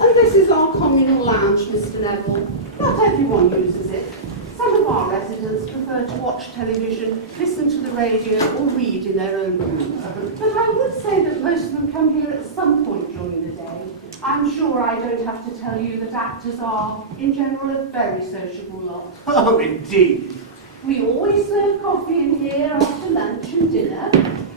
And this is our communal lounge, Mr. Neville. Not everyone uses it. Some of our residents prefer to watch television, listen to the radio, or read in their own rooms. But I would say that most of them come here at some point during the day. I'm sure I don't have to tell you that actors are, in general, a very sociable lot. Oh, indeed. We always serve coffee in here after lunch and dinner,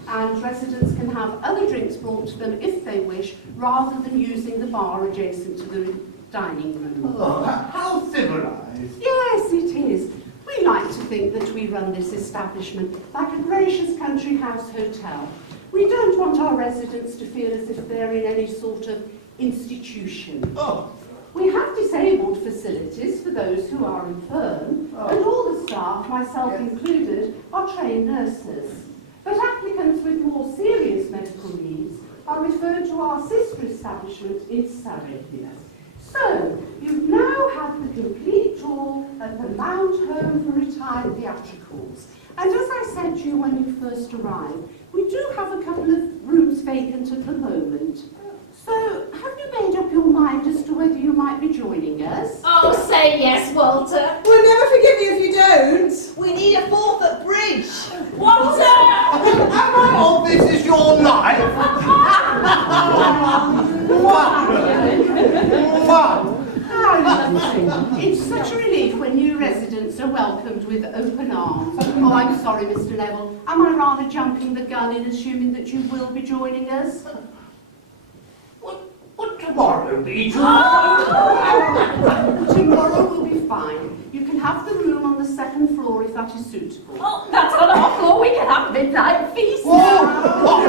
and residents can have other drinks brought to them if they wish, rather than using the bar adjacent to the dining room. Oh, how civilized. Yes, it is. We like to think that we run this establishment like a gracious country house hotel. We don't want our residents to feel as if they're in any sort of institution. Oh. We have disabled facilities for those who are infirm, and all the staff, myself included, are trained nurses. But applicants with more serious medical needs are referred to our sister establishment in Surrey. So, you've now had the complete tour of the Mount Home for Retired Theatricals. And as I said to you when you first arrived, we do have a couple of rooms vacant at the moment. So, have you made up your mind as to whether you might be joining us? Oh, say yes, Walter. We'll never forgive you if you don't. We need a fourth at bridge. Walter! Oh, this is your life. How lovely. It's such a relief when new residents are welcomed with open arms. Oh, I'm sorry, Mr. Neville. Am I rather jumping the gun in assuming that you will be joining us? Would tomorrow be Tomorrow will be fine. You can have the room on the second floor if that is suitable. Oh, that's on our floor. We can have midnight feast. Oh,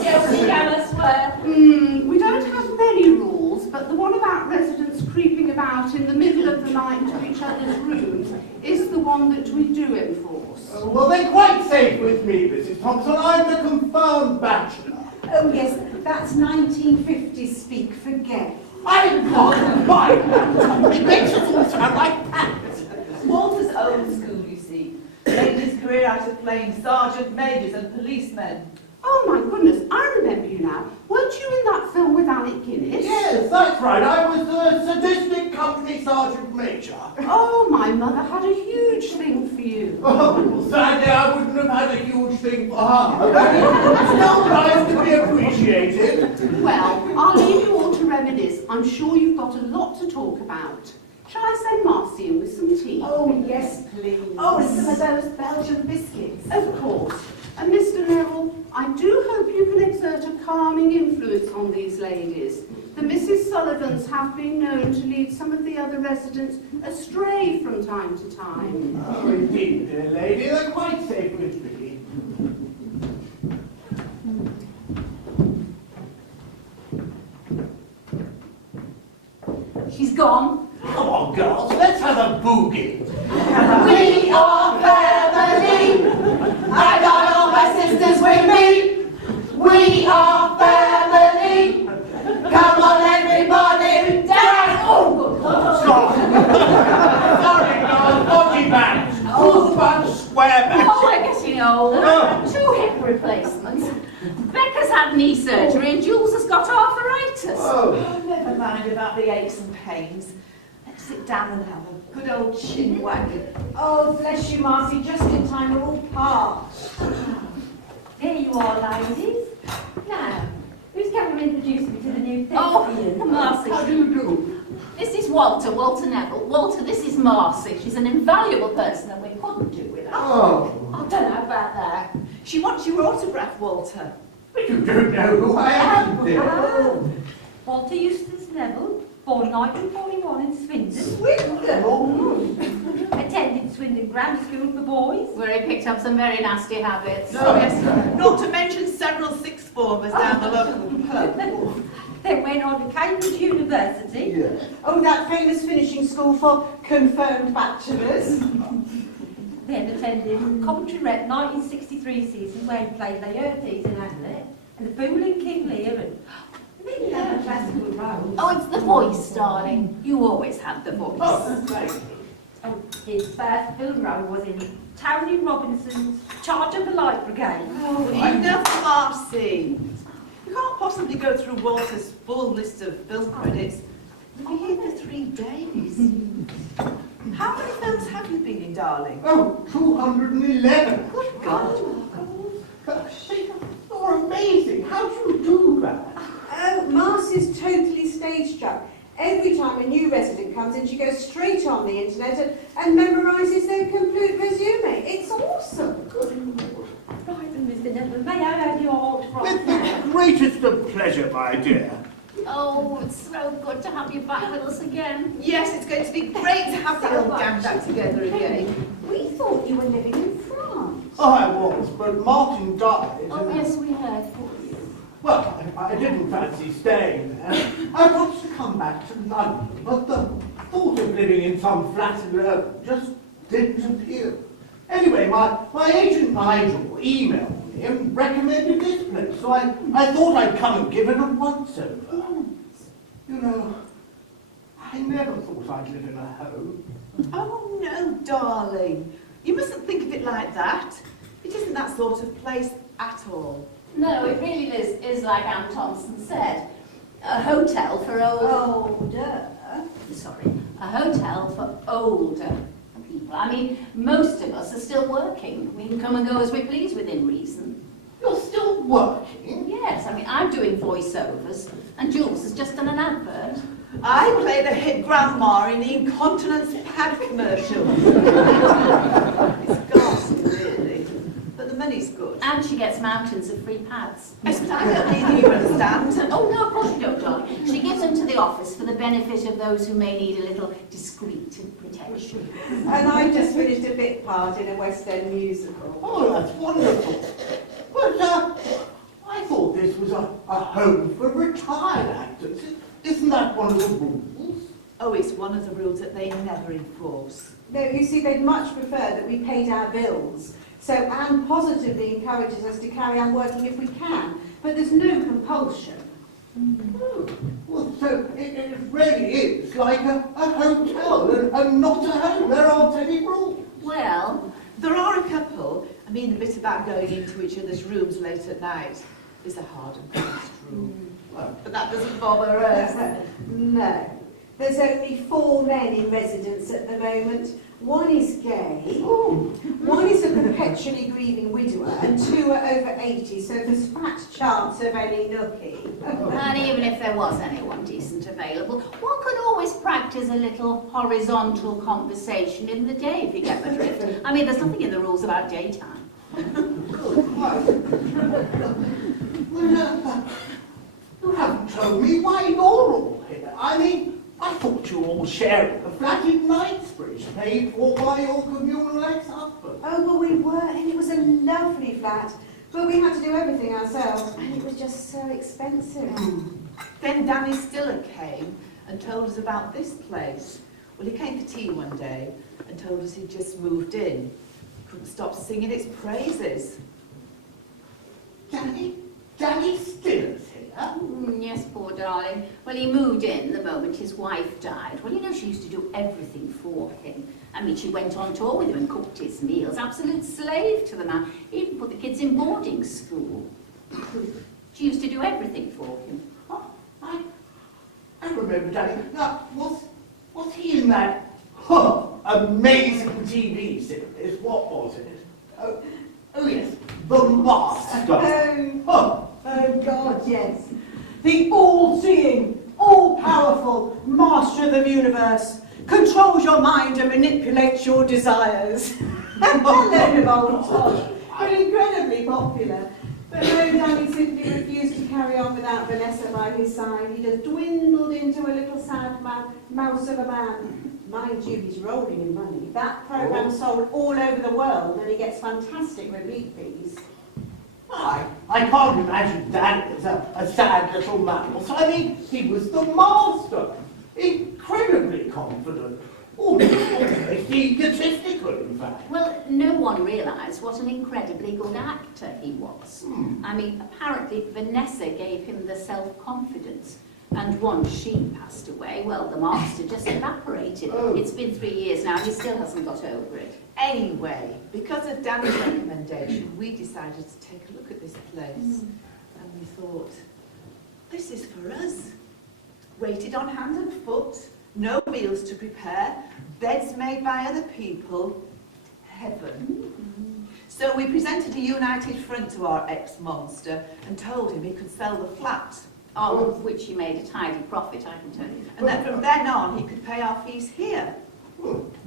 Yes, we can as well. We don't have many rules, but the one about residents creeping about in the middle of the night to each other's rooms is the one that we do enforce. Well, they're quite safe with me, Mrs. Thompson. I'm the confirmed bachelor. Oh yes, that's 1950s speak, forget. I'm not mine. It makes us all sound like pants. Walter's old school, you see. Made his career out of playing sergeant majors and policemen. Oh my goodness, I remember you now. Weren't you in that film with Alec Guinness? Yes, that's right. I was the sadistic company sergeant major. Oh, my mother had a huge thing for you. Oh, well, sadly, I wouldn't have had a huge thing for her. It's still nice to be appreciated. Well, I'll leave you all to reminisce. I'm sure you've got a lot to talk about. Shall I send Marcy in with some tea? Oh yes, please. Oh, and some of those Belgian biscuits. Of course. And Mr. Neville, I do hope you can exert a calming influence on these ladies. The Mrs. Sullivans have been known to lead some of the other residents astray from time to time. Oh, indeed, dear lady. They're quite safe with me. She's gone. Come on, girls. Let's have a boogie. We are family. I got all my sisters with me. We are family. Come on, everybody, dance. Oh, Stop. Sorry, girls. Body bags. Full bunch, square bags. Oh, we're getting old. 2 hip replacements. Becca's had knee surgery and Jules has got arthritis. Oh, never mind about the aches and pains. Let's sit down and have a good old chin wagging. Oh, bless you, Marcy, just in time, we're all parched. There you are, ladies. Now, who's come and introduce me to the new Oh, thespian? Marcy. How do you do? This is Walter Neville. Walter, this is Marcy. She's an invaluable person and we couldn't do without her. Oh, I don't know about that. She wants your autograph, Walter. but you don't know who I am, dear. Oh, Walter Eustace Neville, born 1941 in Swindon. Swindon. Attended Swindon Grammar School for boys. Where he picked up some very nasty habits. Oh, yes. Not to mention several sixth formers down the local pub. Then went on to Cambridge University. Yes. Oh, that famous finishing school for confirmed bachelors. Then attended Coventry Rep 1963 season where he played Laertes in Hamlet and the Fool in King Lear and maybe a classical role. Oh, it's the voice, darling. You always had the voice. Oh, thank you. Oh, his first film role was in Tony Robinson's Charge of the Light Brigade. Oh, enough, Marcy. You can't possibly go through Walter's full list of film credits. We'll be here for 3 days. How many films have you been in, darling? Oh, 211. Good God. You're amazing. How do you do that? Oh, Marcy's totally stage struck. Every time a new resident comes in, she goes straight on the internet and memorises their complete resume. It's awesome. Good Lord. Right then, Mr. Neville, may I have your autograph? With the greatest of pleasure, my dear. Oh, it's so good to have you back with us again. Yes, it's going to be great to have the old gang back together again. We thought you were living in France. Oh, I was, but Martin died. Oh, and- yes, we heard for you. Well, I didn't fancy staying there. I wanted to come back to London, but the thought of living in some flat in London just didn't appeal. Anyway, my agent Nigel emailed me and recommended this place, so I thought I'd come and give it a once-over. You know, I never thought I'd live in a home. Oh, no, darling. You mustn't think of it like that. It isn't that sort of place at all. No, it really is like Anne Thompson said, a hotel for Older. a hotel for older people. I mean, most of us are still working. We can come and go as we please within reason. You're still working? Yes, I mean, I'm doing voiceovers, and Jules has just done an advert. I play the hit grandma in the incontinence pad commercial. It's ghastly, really. But the money's good. And she gets mountains of free pads. I don't think you understand. Oh, no, of course you don't, darling. She gives them to the office for the benefit of those who may need a little discreet protection. And I just finished a bit part in a West End musical. Oh, that's wonderful. But I thought this was a home for retired actors. Isn't that one of the rules? Oh, it's one of the rules that they never enforce. No, you see, they'd much prefer that we paid our bills. So Anne positively encourages us to carry on working if we can, but there's no compulsion. Oh, well, so it really is like a hotel and not a home. There aren't any rules. Well, There are a couple. I mean, the bit about going into each other's rooms late at night is a hard and fast rule. But that doesn't bother us. No. There's only 4 men in residence at the moment. One is gay, one is a perpetually grieving widower, and 2 are over 80, so there's fat chance of any nookie. and even if there was anyone decent available, one could always practice a little horizontal conversation in the day, if you get the drift. I mean, there's nothing in the rules about daytime. You haven't told me why you're all here. I mean, I thought you were all sharing a flat in Knightsbridge, paid for by your communal ex-husband. Oh, well, we were, and it was a lovely flat, but we had to do everything ourselves, and it was just so expensive. Then Danny Stiller came and told us about this place. Well, he came for tea one day and told us he'd just moved in. Couldn't stop singing its praises. Danny Stiller's here? Yes, poor darling. Well, he moved in the moment his wife died. Well, you know, she used to do everything for him. I mean, she went on tour with him and cooked his meals. Absolute slave to the man. Even put the kids in boarding school. She used to do everything for him. Oh, I remember Danny. Now, was he in that amazing TV series? What was it? Oh yes, The Master. Oh, God, yes. The all-seeing, all-powerful master of the universe controls your mind and manipulates your desires. A load of old tosh, but incredibly popular. But no, Danny simply refused to carry on without Vanessa by his side. He just dwindled into a little sad mouse of a man. Mind you, he's rolling in money. That programme sold all over the world, and he gets fantastic repeat fees. I can't imagine Danny as a sad little mouse. I mean, he was the master. Incredibly confident. Almost egotistical, in fact. Well, no one realised what an incredibly good actor he was. I mean, apparently Vanessa gave him the self-confidence And once she passed away, well, the master just evaporated. Oh. It's been 3 years now, and he still hasn't got over it. Anyway, because of Danny's recommendation, we decided to take a look at this place. And we thought, this is for us. Waited on hand and foot, no meals to prepare, beds made by other people. Heaven. So we presented a united front to our ex-monster and told him he could sell the flat. Of which he made a tidy profit, I can tell you. And then from then on, he could pay our fees here.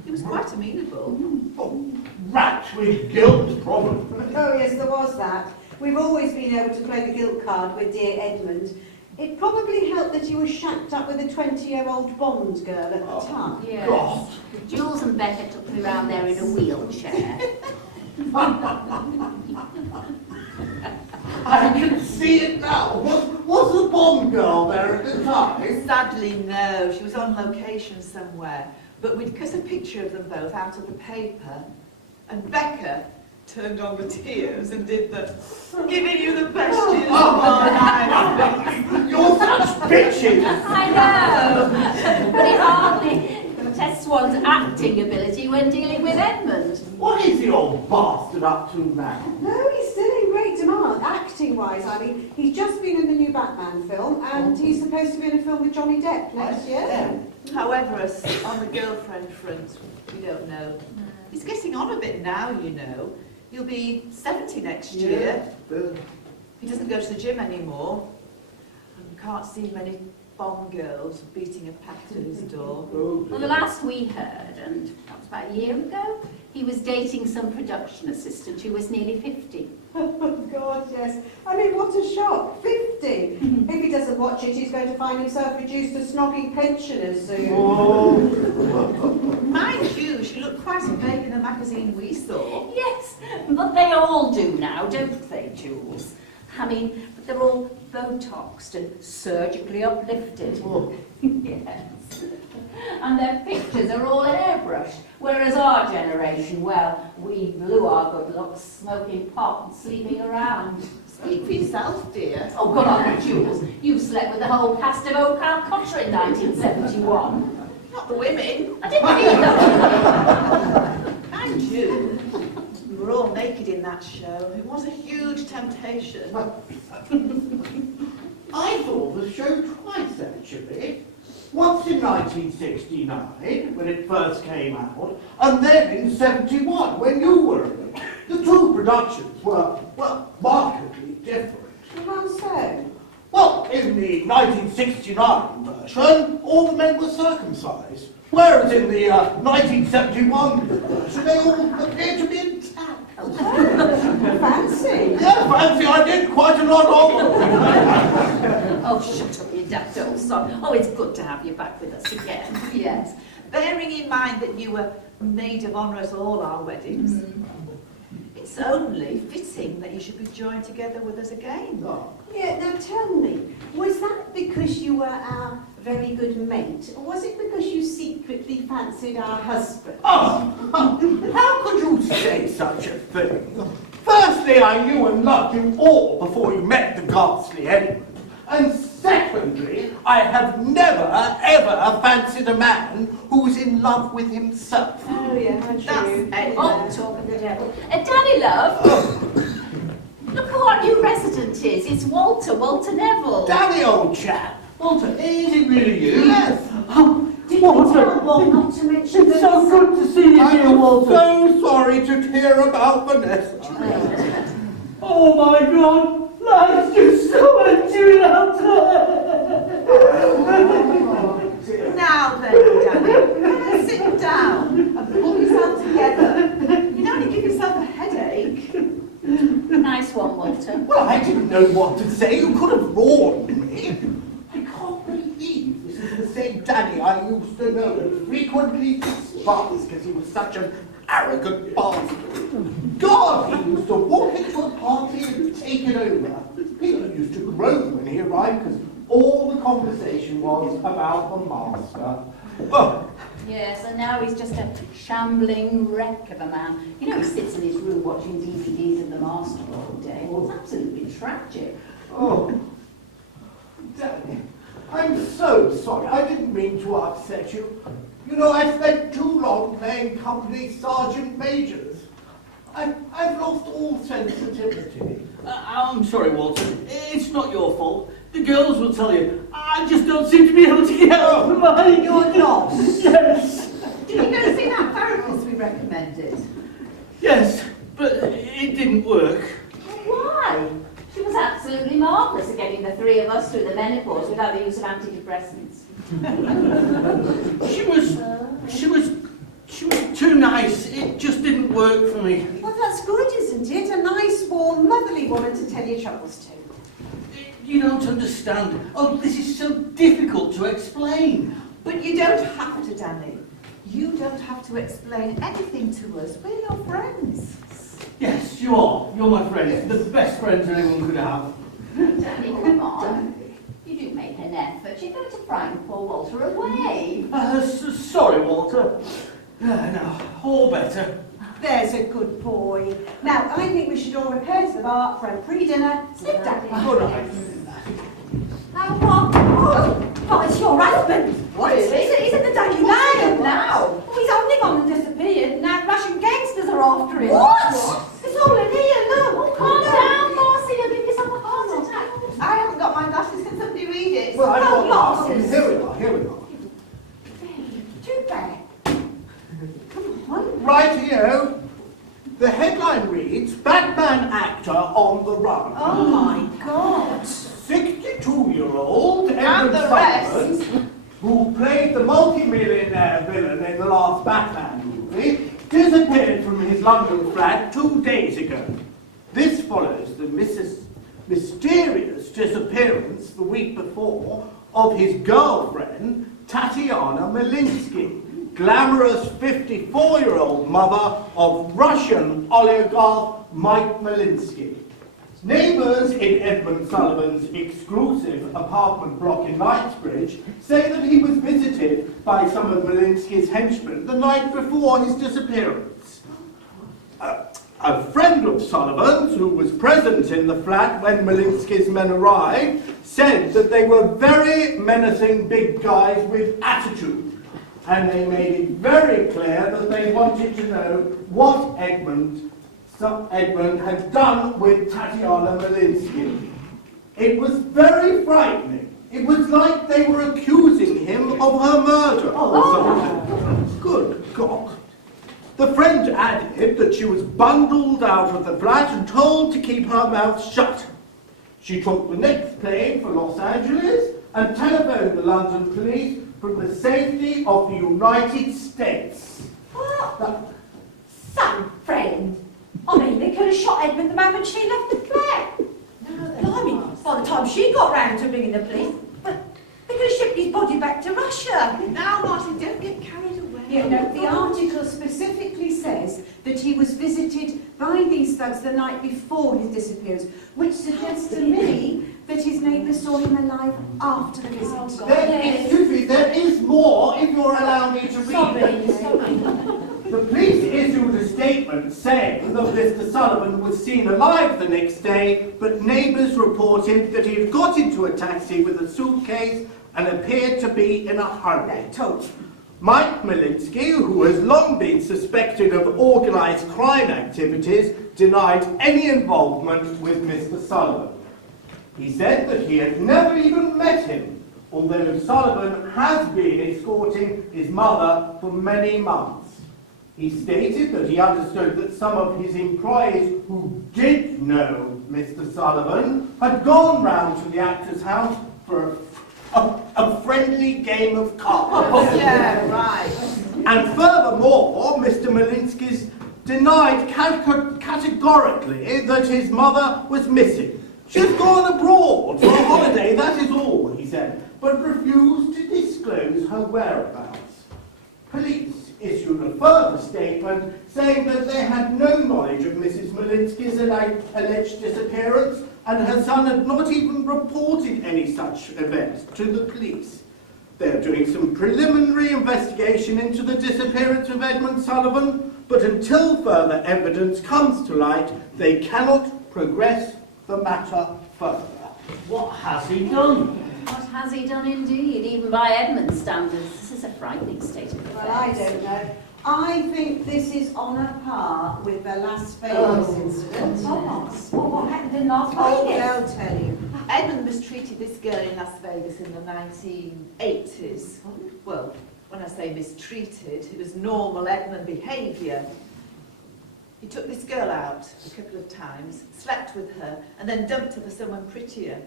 He was quite amenable. Oh, rat with guilt, probably. Oh yes, there was that. We've always been able to play the guilt card with dear Edmund. It probably helped that he was shacked up with a 20-year-old Bond girl at the time. Yes. God. Jules and Becca took me round there in a wheelchair. I can see it now. Was the Bond girl there at the time? Sadly, no. She was on location somewhere. But we'd cut a picture of them both out of the paper. And Becca turned on the tears and did the giving you the best years of our lives. You're such bitches. I know, but it hardly tests one's acting ability when dealing with Edmund. What is the old bastard up to now? No, he's still in great demand, acting-wise. I mean, he's just been in the new Batman film, and he's supposed to be in a film with Johnny Depp next year. However, on the girlfriend front, we don't know. He's getting on a bit now, you know. He'll be 70 next year. He doesn't go to the gym anymore. And can't see many Bond girls beating a path to his door. Well, the last we heard, and that was about a year ago, he was dating some production assistant who was nearly 50. Oh, God, yes. I mean, what a shock. 50. If he doesn't watch it, he's going to find himself reduced to snogging pensioners soon. Oh. Mind you, she looked quite a babe in the magazine we saw. Yes, but they all do now, don't they, Jules? I mean, but they're all Botoxed and surgically uplifted. Oh. Yes. And their pictures are all airbrushed, whereas our generation, well, we blew our good looks smoking pot and sleeping around. Speak for yourself, dear. Oh, God, on, Jules, you slept with the whole cast of Old Calcutta in 1971. Not the women. I didn't mean that. Mind you, we were all naked in that show. It was a huge temptation. I saw the show twice, actually. Once in 1969, when it first came out, and then in 71, when you were in it. The two productions were, well, markedly different. How so? Well, in the 1969 version, all the men were circumcised, whereas in the 1971 version, they all appeared to be intact. Fancy. Yeah, fancy, I did quite a lot of them. Oh, shut up, you daft old son. Oh, it's good to have you back with us again. Yes. Bearing in mind that you were maid of honour at all our weddings, it's only fitting that you should be joined together with us again. Oh. Yeah, now tell me, was that because you were our very good mate, or was it because you secretly fancied our husband? Oh, how could you say such a thing? Firstly, I knew and loved you all before you met the ghastly Edmund. And secondly, I have never, ever fancied a man who's in love with himself. Oh yeah, how true. That's Oh, talk of the devil. Danny, love. Look who our new resident is. It's Walter Neville. Danny, old chap. Walter, is it really you? Yes. Did you tell Bob not to mention It's this? so good to see you here, I'm Walter. so sorry to hear about Vanessa. Oh my God! Life's just so empty without her. Now then, Danny, sit down and pull yourself together. You don't only give yourself a headache. Nice one, Walter. Well, I didn't know what to say. You could have warned me. I can't believe this is the same Danny I used to know and frequently despised because he was such an arrogant bastard. God, he used to walk into a party and take it over. People used to groan when he arrived because all the conversation was about the master. Oh, Yes, and now he's just a shambling wreck of a man. You know, he sits in his room watching DVDs of the Master all day. It's absolutely tragic. oh. Danny, I'm so sorry. I didn't mean to upset you. You know, I spent too long playing company sergeant majors. I've lost all sensitivity. I'm sorry, Walter. It's not your fault. The girls will tell you. I just don't seem to be able to get over my... You're lost. Yes. Did you go see that therapist we recommended? Yes, but it didn't work. Why? She was absolutely marvellous at getting the three of us through the menopause without the use of antidepressants. She was too nice. It just didn't work for me. Well, that's good, isn't it? A nice, warm, motherly woman to tell your troubles to. You don't understand. Oh, this is so difficult to explain. But you don't have to, Danny. You don't have to explain anything to us. We're your friends. Yes, you are. You're my friend. The best friends anyone could have. Danny, come on. You do make an effort. You're going to frighten poor Walter away. Sorry, Walter. No, all better. There's a good boy. Now, I think we should all repair to the bar for a pre-dinner snip Daddy. Good night. Now what? Oh, it's your husband. What is it? He's in the Daily Mail now. Oh, he's only gone and disappeared. Now Russian gangsters are after him. What? It's all in here, look. Calm down, Marcy. You'll give yourself a heart attack. I haven't got my glasses. Can somebody read it? Well, I've Oh, got nonsense. Here we are. Too bad. Rightio. The headline reads, Batman actor on the run. Oh my God. 62-year-old And Edward the rest. Sullivan, who played the multi-millionaire villain in the last Batman movie, disappeared from his London flat 2 days ago. This follows the mysterious disappearance the week before of his girlfriend, Tatiana Malinsky, glamorous 54-year-old mother of Russian oligarch Mike Malinsky. Neighbours in Edmund Sullivan's exclusive apartment block in Knightsbridge say that he was visited by some of Malinsky's henchmen the night before his disappearance. A friend of Sullivan's, who was present in the flat when Malinsky's men arrived, said that they were very menacing big guys with attitude. And they made it very clear that they wanted to know what Edmund had done with Tatiana Malinsky. It was very frightening. It was like they were accusing him of her murder or something. Good God. The friend added that she was bundled out of the flat and told to keep her mouth shut. She took the next plane for Los Angeles and telephoned the London police from the safety of the United States. What? Some friend. I mean, they could have shot Edmund the moment she left the flat. Blimey, by the time she got round to ringing the police, but they could have shipped his body back to Russia. Now, Martin, don't get carried away. You know, the article specifically says that he was visited by these thugs the night before his disappearance, which suggests to me that his neighbours saw him alive after the visit. Excuse me, there is more, if you'll allow me to read. Sorry. The police issued a statement saying that Mr. Sullivan was seen alive the next day, but neighbours reported that he had got into a taxi with a suitcase and appeared to be in a hurry. Mike Malinsky, who has long been suspected of organised crime activities, denied any involvement with Mr. Sullivan. He said that he had never even met him, although Sullivan has been escorting his mother for many months. He stated that he understood that some of his employees who did know Mr. Sullivan had gone round to the actor's house for a friendly game of cards. Yeah, right. And furthermore, Mr. Malinsky's denied categorically that his mother was missing. She's gone abroad for a holiday, that is all, he said, but refused to disclose her whereabouts. Police issued a further statement saying that they had no knowledge of Mrs. Malinsky's alleged disappearance, and her son had not even reported any such event to the police. They're doing some preliminary investigation into the disappearance of Edmund Sullivan, but until further evidence comes to light, they cannot progress the matter further. What has he done? What has he done indeed? Even by Edmund's standards, this is a frightening state of affairs. Well, I don't know. I think this is on a par with the Las Vegas incident. What happened in Las Oh, Vegas? they'll tell you. Edmund mistreated this girl in Las Vegas in the 1980s. Well, when I say mistreated, it was normal Edmund behaviour. He took this girl out a couple of times, slept with her, and then dumped her for someone prettier.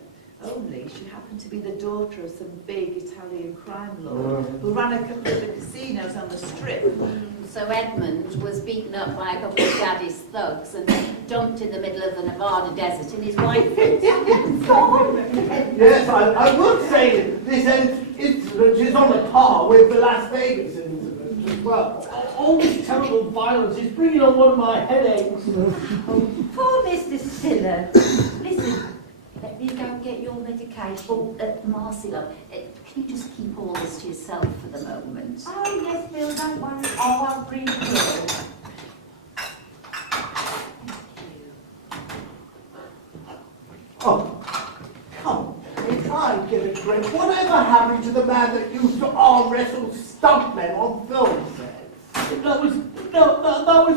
Only she happened to be the daughter of some big Italian crime lord who ran a couple of the casinos on the strip. So Edmund was beaten up by a couple of daddy's thugs and dumped in the middle of the Nevada desert in his white boots. Yes, I would say this incident is on a par with the Las Vegas incident as well. All this terrible violence is bringing on one of my headaches. Poor Mr. Stiller. Listen, let me go get your medication. Oh, Marcy, love, can you just keep all this to yourself for the moment? Oh, yes, Bill, don't worry. I won't bring Bill. Oh, come on, try and get a grip. Whatever happened to the man that used to arm wrestle stuntmen on film sets? That was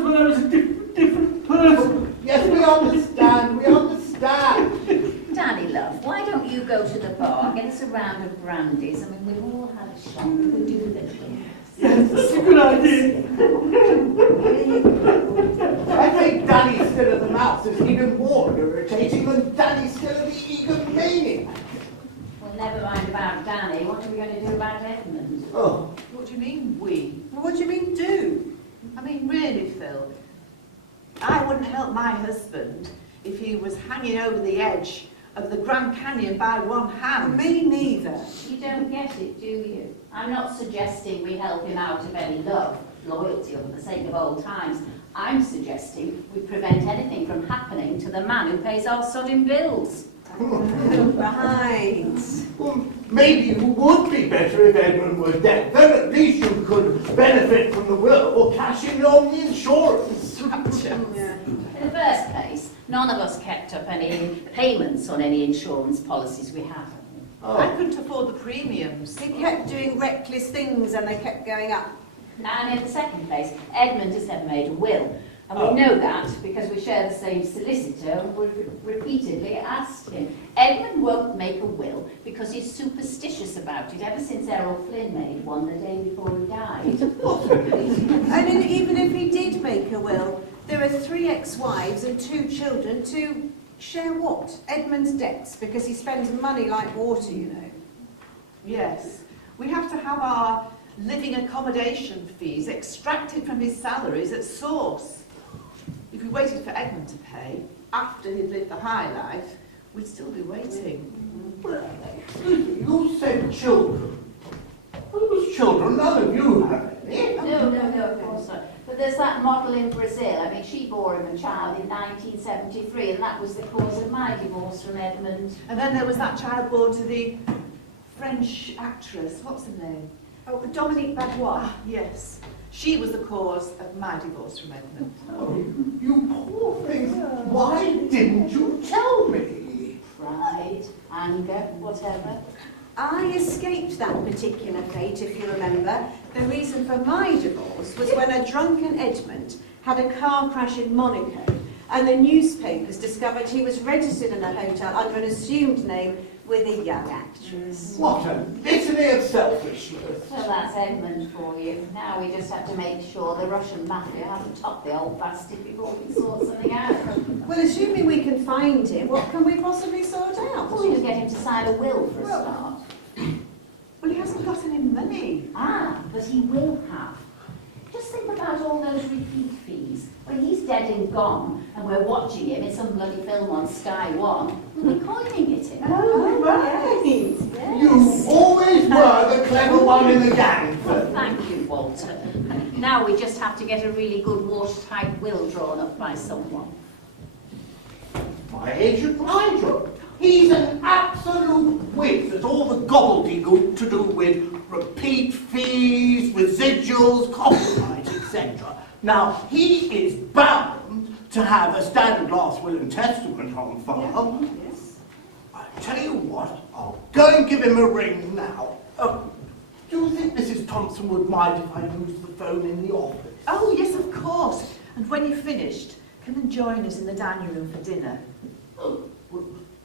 when I was a different person. Yes, we understand, we understand. Danny, love, why don't you go to the bar, get us a round of brandies? I mean, we've all had a shot. We could do this. Yes, that's a good idea. I think Danny Stiller the Mouse is even more irritating than Danny Stiller the egomaniac. Well, never mind about Danny. What are we going to do about Edmund? Oh, What do you mean, we? Well, what do you mean, do? I mean, really, Phil, I wouldn't help my husband if he was hanging over the edge of the Grand Canyon by one hand. Me neither. You don't get it, do you? I'm not suggesting we help him out of any love, loyalty, or for the sake of old times. I'm suggesting we prevent anything from happening to the man who pays our sodding bills. Right. well, maybe it would be better if Edmund were dead. Then at least you could benefit from the will or cash in on the insurance. Yeah. In the first place, none of us kept up any payments on any insurance policies we had. I Oh. couldn't afford the premiums. He kept doing reckless things and they kept going up. And in the second place, Edmund has never made a will. And Oh. we know that because we share the same solicitor and we've repeatedly asked him. Edmund won't make a will because he's superstitious about it ever since Errol Flynn made one the day before he died. And even if he did make a will, there are 3 ex-wives and 2 children to share what? Edmund's debts, because he spends money like water, you know. Yes, we have to have our living accommodation fees extracted from his salaries at source. If we waited for Edmund to pay, after he'd lived the high life, we'd still be waiting. Well, excuse me, you said children. Well, it was children, none of you have any. No, of course not. But there's that model in Brazil. I mean, she bore him a child in 1973, and that was the cause of my divorce from Edmund. And then there was that child born to the French actress, what's her name? Oh, Dominique Badois. Ah, yes. She was the cause of my divorce from Edmund. Oh, you poor things, why didn't you tell me? Pride, anger, whatever. I escaped that particular fate, if you remember. The reason for my divorce was when a drunken Edmund had a car crash in Monaco and the newspapers discovered he was registered in a hotel under an assumed name with a young actress. What a litany of selfishness. Well, that's Edmund for you. Now we just have to make sure the Russian mafia haven't topped the old bastard before we sort something out. Well, assuming we can find him, what can we possibly sort out? Well, we just get him to sign a will for a start. Well, he hasn't got any money. Ah, but he will have. Just think about all those repeat fees. When he's dead and gone, and we're watching him in some bloody film on Sky One, we'll be coining it him. Oh, right. You always were the clever one in the gang. Well, thank you, Walter. Now we just have to get a really good watertight will drawn up by someone. My agent Nigel. He's an absolute whiz at all the gobbledygook to do with repeat fees, residuals, copyright, etc. Now, he is bound to have a standard last will and testament on file. Yes. I tell you what, I'll go and give him a ring now. Do you think Mrs. Thompson would mind if I used the phone in the office? Oh, yes, of course. And when you've finished, come and join us in the dining room for dinner. Oh, well,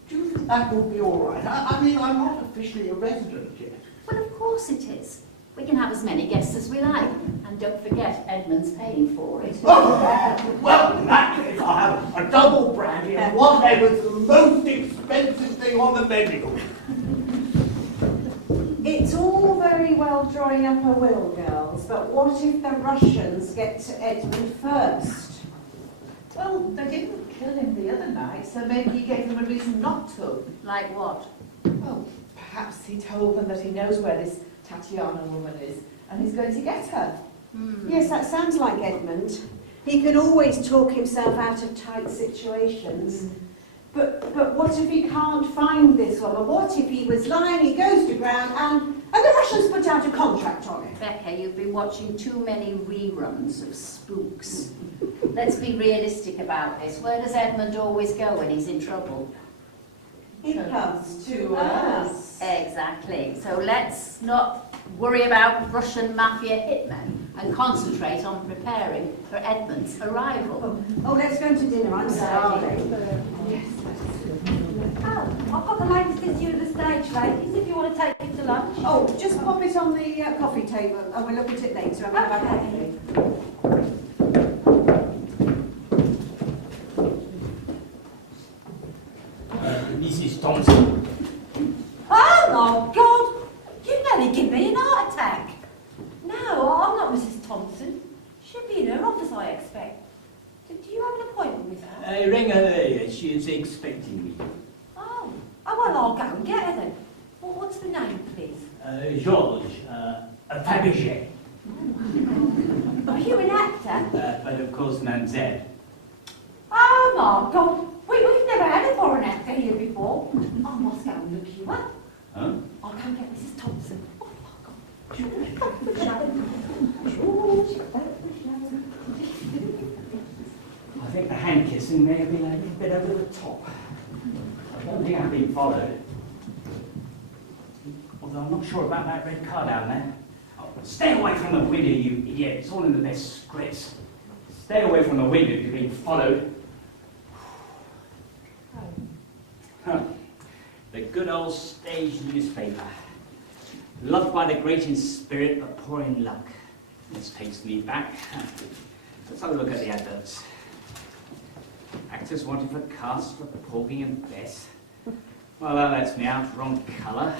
do you think that would be all right? I mean, I'm not officially a resident yet. Well, of course it is. We can have as many guests as we like. And don't forget, Edmund's paying for it. Oh, well, in that case, I'll have a double brandy and whatever's the most expensive thing on the menu. It's all very well drawing up a will, girls, but what if the Russians get to Edmund first? Well, they didn't kill him the other night, so maybe he gave them a reason not to. Like what? Well, perhaps he told them that he knows where this Tatiana woman is, and he's going to get her. Yes, that sounds like Edmund. He can always talk himself out of tight situations. But what if he can't find this woman? What if he was lying, he goes to ground, and the Russians put out a contract on it? Becca, you've been watching too many reruns of Spooks. Let's be realistic about this. Where does Edmund always go when he's in trouble? He comes to us. Exactly. So let's not worry about Russian mafia hitmen and concentrate on preparing for Edmund's arrival. Oh, let's go to dinner, I'm sorry. Oh, I've got the latest issue of the stage, ladies, if you want to take it to lunch. Oh, just pop it on the coffee table, and we'll look at it later. I'm about Okay. Mrs. Thompson. Oh my God! You nearly give me an heart attack. No, I'm not Mrs. Thompson. She'll be in her office, I expect. Do you have an appointment with her? I rang her earlier. She is expecting me. Oh, well, I'll go and get her then. Well, what's the name, please? Georges Fabergé. Are you an actor? But of course, Mademoiselle. Oh my God! We've never had a foreign actor here before. I must go and look you up. Huh? I'll go and get Mrs. Thompson. Oh my God! I think the hand kissing may have been a little bit over the top. I don't think I've been followed. Although I'm not sure about that red car down there. Oh, stay away from the window, you idiot. It's all in the best scripts. Stay away from the window if you're being followed. Huh. The good old stage newspaper. Loved by the great in spirit, but poor in luck. This takes me back. Let's have a look at the adverts. Actors wanted for cast for Porgy and Bess. Well, that lets me out. Wrong colour.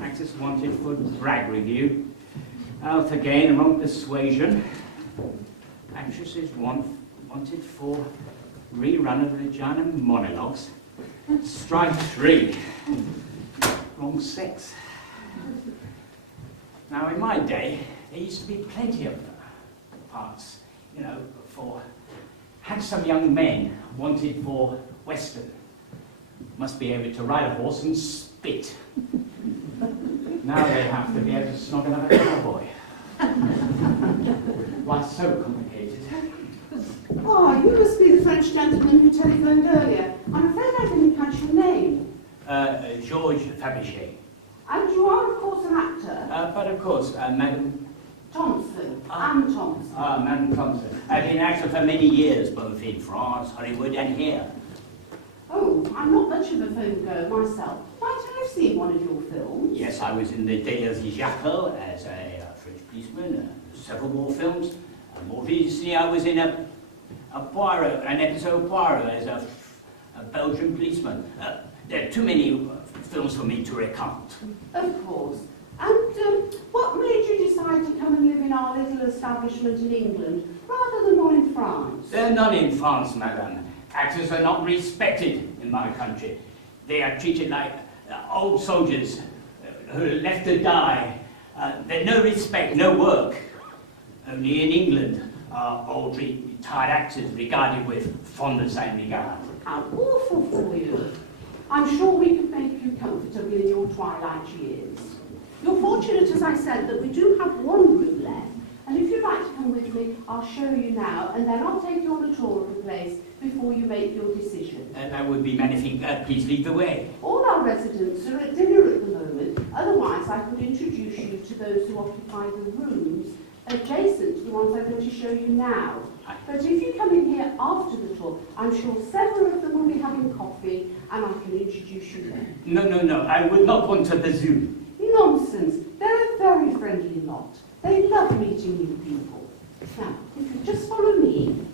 Actors wanted for drag review. Out again, wrong persuasion. Actresses wanted for rerun of Regina monologues. Strike 3. Wrong sex. Now, in my day, there used to be plenty of parts, you know, for handsome young men wanted for Western. Must be able to ride a horse and spit. Now they have to be able to snog another cowboy. Why so complicated? Oh, you must be the French gentleman who telephoned earlier. I'm afraid I didn't catch your name. Georges Fabergé. And you are, of course, an actor. But of course, Madame... Thompson. Anne Thompson. Madame Thompson. I've been an actor for many years, both in France, Hollywood, and here. Oh, I'm not much of a film girl myself, but I've seen one of your films. Yes, I was in the Days of Jackal as a French policeman, several more films. More recently, I was in a Poirot, an episode of Poirot as a Belgian policeman. There are too many films for me to recount. Of course. And what made you decide to come and live in our little establishment in England, rather than one in France? None in France, madame. Actors are not respected in my country. They are treated like old soldiers who are left to die. There's no respect, no work. Only in England are old retired actors regarded with fond and same regard. How awful for you. I'm sure we could make you comfortable in your twilight years. You're fortunate, as I said, that we do have one room left, And if you'd like to come with me, I'll show you now, and then I'll take you on a tour of the place before you make your decision. That would be magnifique. Please lead the way. All our residents are at dinner at the moment, otherwise I could introduce you to those who occupy the rooms adjacent to the ones I'm going to show you now. But if you come in here after the tour, I'm sure several of them will be having coffee, and I can introduce you then. No. I would not want to the zoo. Nonsense. They're a very friendly lot. They love meeting new people. Now, if you just follow me.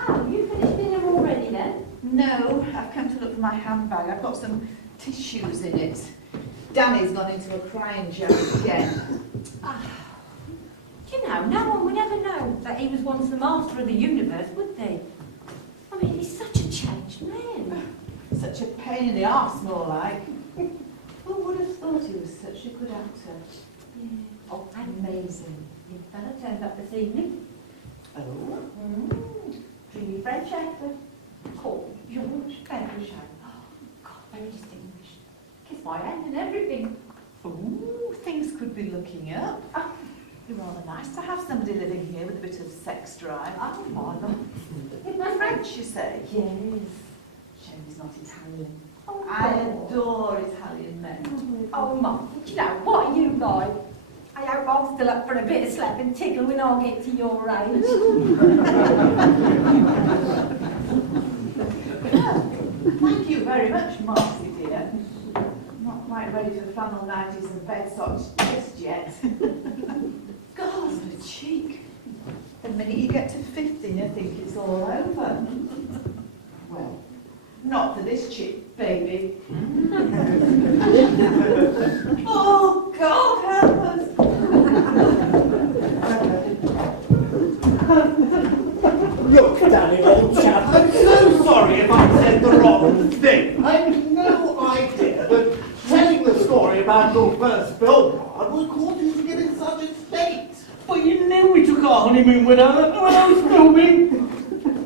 Oh, you finished dinner already then? No, I've come to look for my handbag. I've got some tissues in it. Danny's gone into a crying joke again. Do you know, no one would ever know that he was once the master of the universe, would they? I mean, he's such a changed man. Such a pain in the arse, more like. Who would have thought he was such a good actor? Yeah. Oh, amazing. Your fella turned up this evening. Oh? Dreamy French actor. Called George Bancroft. Oh, God, very distinguished. Kissed my hand and everything. Ooh, things could be looking up. It'd be rather nice to have somebody living here with a bit of sex drive. Oh, my God. Is my French, you say? Yes. Shame he's not Italian. Oh, I God. adore Italian men. Oh, Mum, do you know, what are you like? I hope I'm still up for a bit of slap and tickle when I get to your age. Thank you very much, Marcy dear. I'm not quite ready for flannel nighties and bed socks just yet. God, the cheek. The minute you get to 50, you think it's all over. Well, not for this chick, baby. Oh, God, help us. Look, Danny, old chap, I'm so sorry if I said the wrong thing. I've no idea that telling the story about your first billboard would cause you to get in such a state. But you knew we took our honeymoon when I was filming.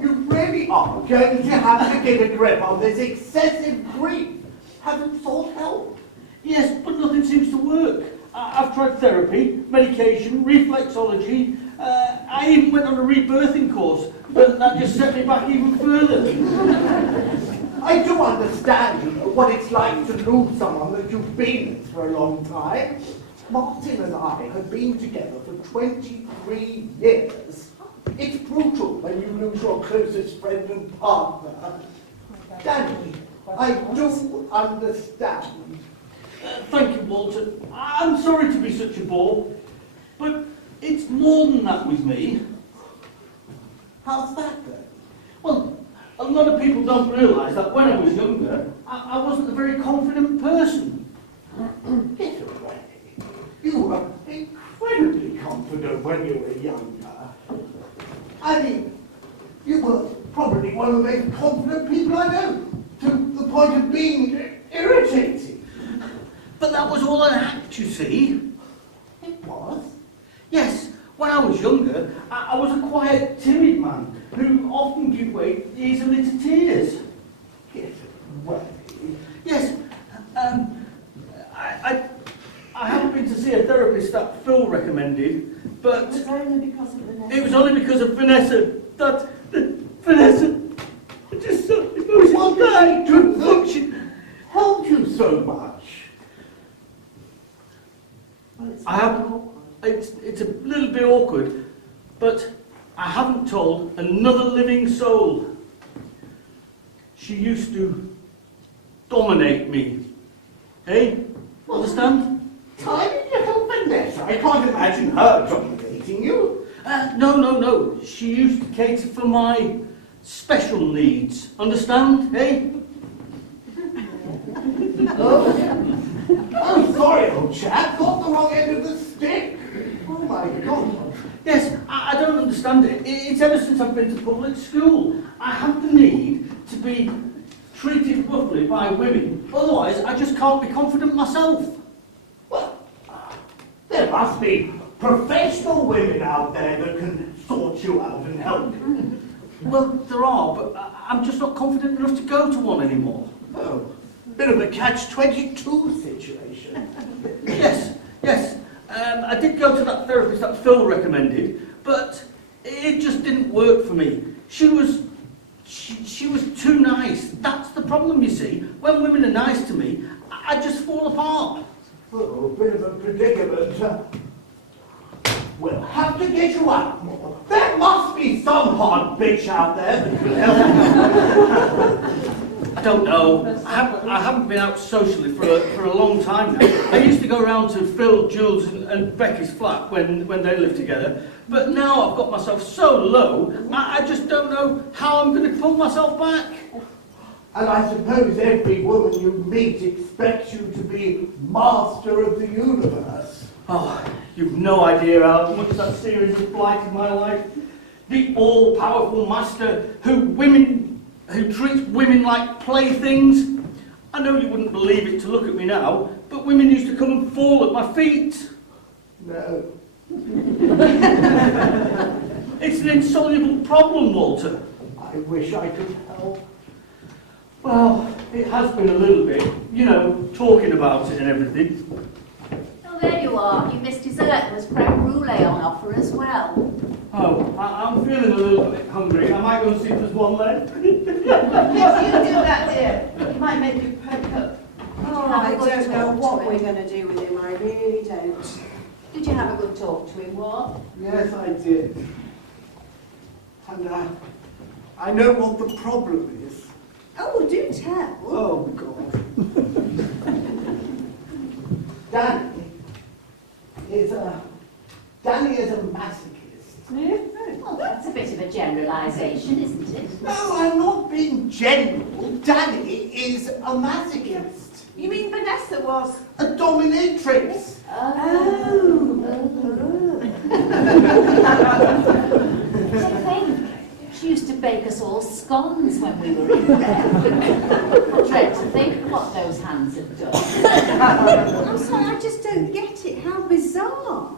You really are going to have to get a grip on this excessive grief. Haven't sought help. Yes, but nothing seems to work. I've tried therapy, medication, reflexology. I even went on a rebirthing course, but that just set me back even further. I do understand what it's like to lose someone that you've been with for a long time. Martin and I have been together for 23 years. It's brutal when you lose your closest friend and partner. Danny, I do understand. Thank you, Walter. I'm sorry to be such a bore, but it's more than that with me. How's that then? Well, a lot of people don't realise that when I was younger, I wasn't a very confident person. Get away. You were incredibly confident when you were younger. I mean, you were probably one of the most confident people I know, to the point of being irritating. But that was all an act, you see. It was. Yes, when I was younger, I was a quiet, timid man who often gave way easily to tears. Get away. Yes, I haven't been to see a therapist that Phil recommended, but It was only because of Vanessa. it was only because of Vanessa that Vanessa just so emotional What did she do that function. helped you so much? Well, it's I have. It's a little bit awkward, but I haven't told another living soul. She used to dominate me. Hey? Understand? Tiny little Vanessa. I can't imagine her dominating you. No. She used to cater for my special needs. Understand? Hey? Oh, sorry, old chap. Got the wrong end of the stick. Oh, my God. Yes, I don't understand it. It's ever since I've been to public school. I have the need to be treated roughly by women. Otherwise, I just can't be confident myself. Well, there must be professional women out there that can sort you out and help you. Well, there are, but I'm just not confident enough to go to one anymore. Oh, bit of a catch-22 situation. Yes, yes. I did go to that therapist that Phil recommended, but it just didn't work for me. She was too nice. That's the problem, you see. When women are nice to me, I just fall apart. Oh, bit of a predicament. We'll have to get you out more. There must be some hard bitch out there that can help. I don't know. I haven't been out socially for a long time now. I used to go around to Phil, Jules and Becky's flat when they lived together. But now I've got myself so low, I just don't know how I'm going to pull myself back. And I suppose every woman you meet expects you to be master of the universe. Oh, you've no idea how much that series has blighted my life. The all-powerful master who treats women like playthings. I know you wouldn't believe it to look at me now, but women used to come and fall at my feet. No. It's an insoluble problem, Walter. I wish I could help. Well, it has been a little bit, you know, talking about it and everything. Oh, there you are. You missed dessert. There's creme brulee on offer as well. Oh, I'm feeling a little bit hungry. I might go and see if there's one left. Yes, you do that, dear. It might make you perk up. Oh, I don't know what we're going to do with him, I really don't. Did you have a good talk to him, Ward? Yes, I did. And I know what the problem is. Oh, do tell. Oh, God. Danny is a masochist. Well, that's a bit of a generalisation, isn't it? No, I'm not being general. Danny is a masochist. You mean Vanessa was? A dominatrix. To think, she used to bake us all scones when we were in there. I dread to think what those hands have done. I'm sorry, I just don't get it. How bizarre.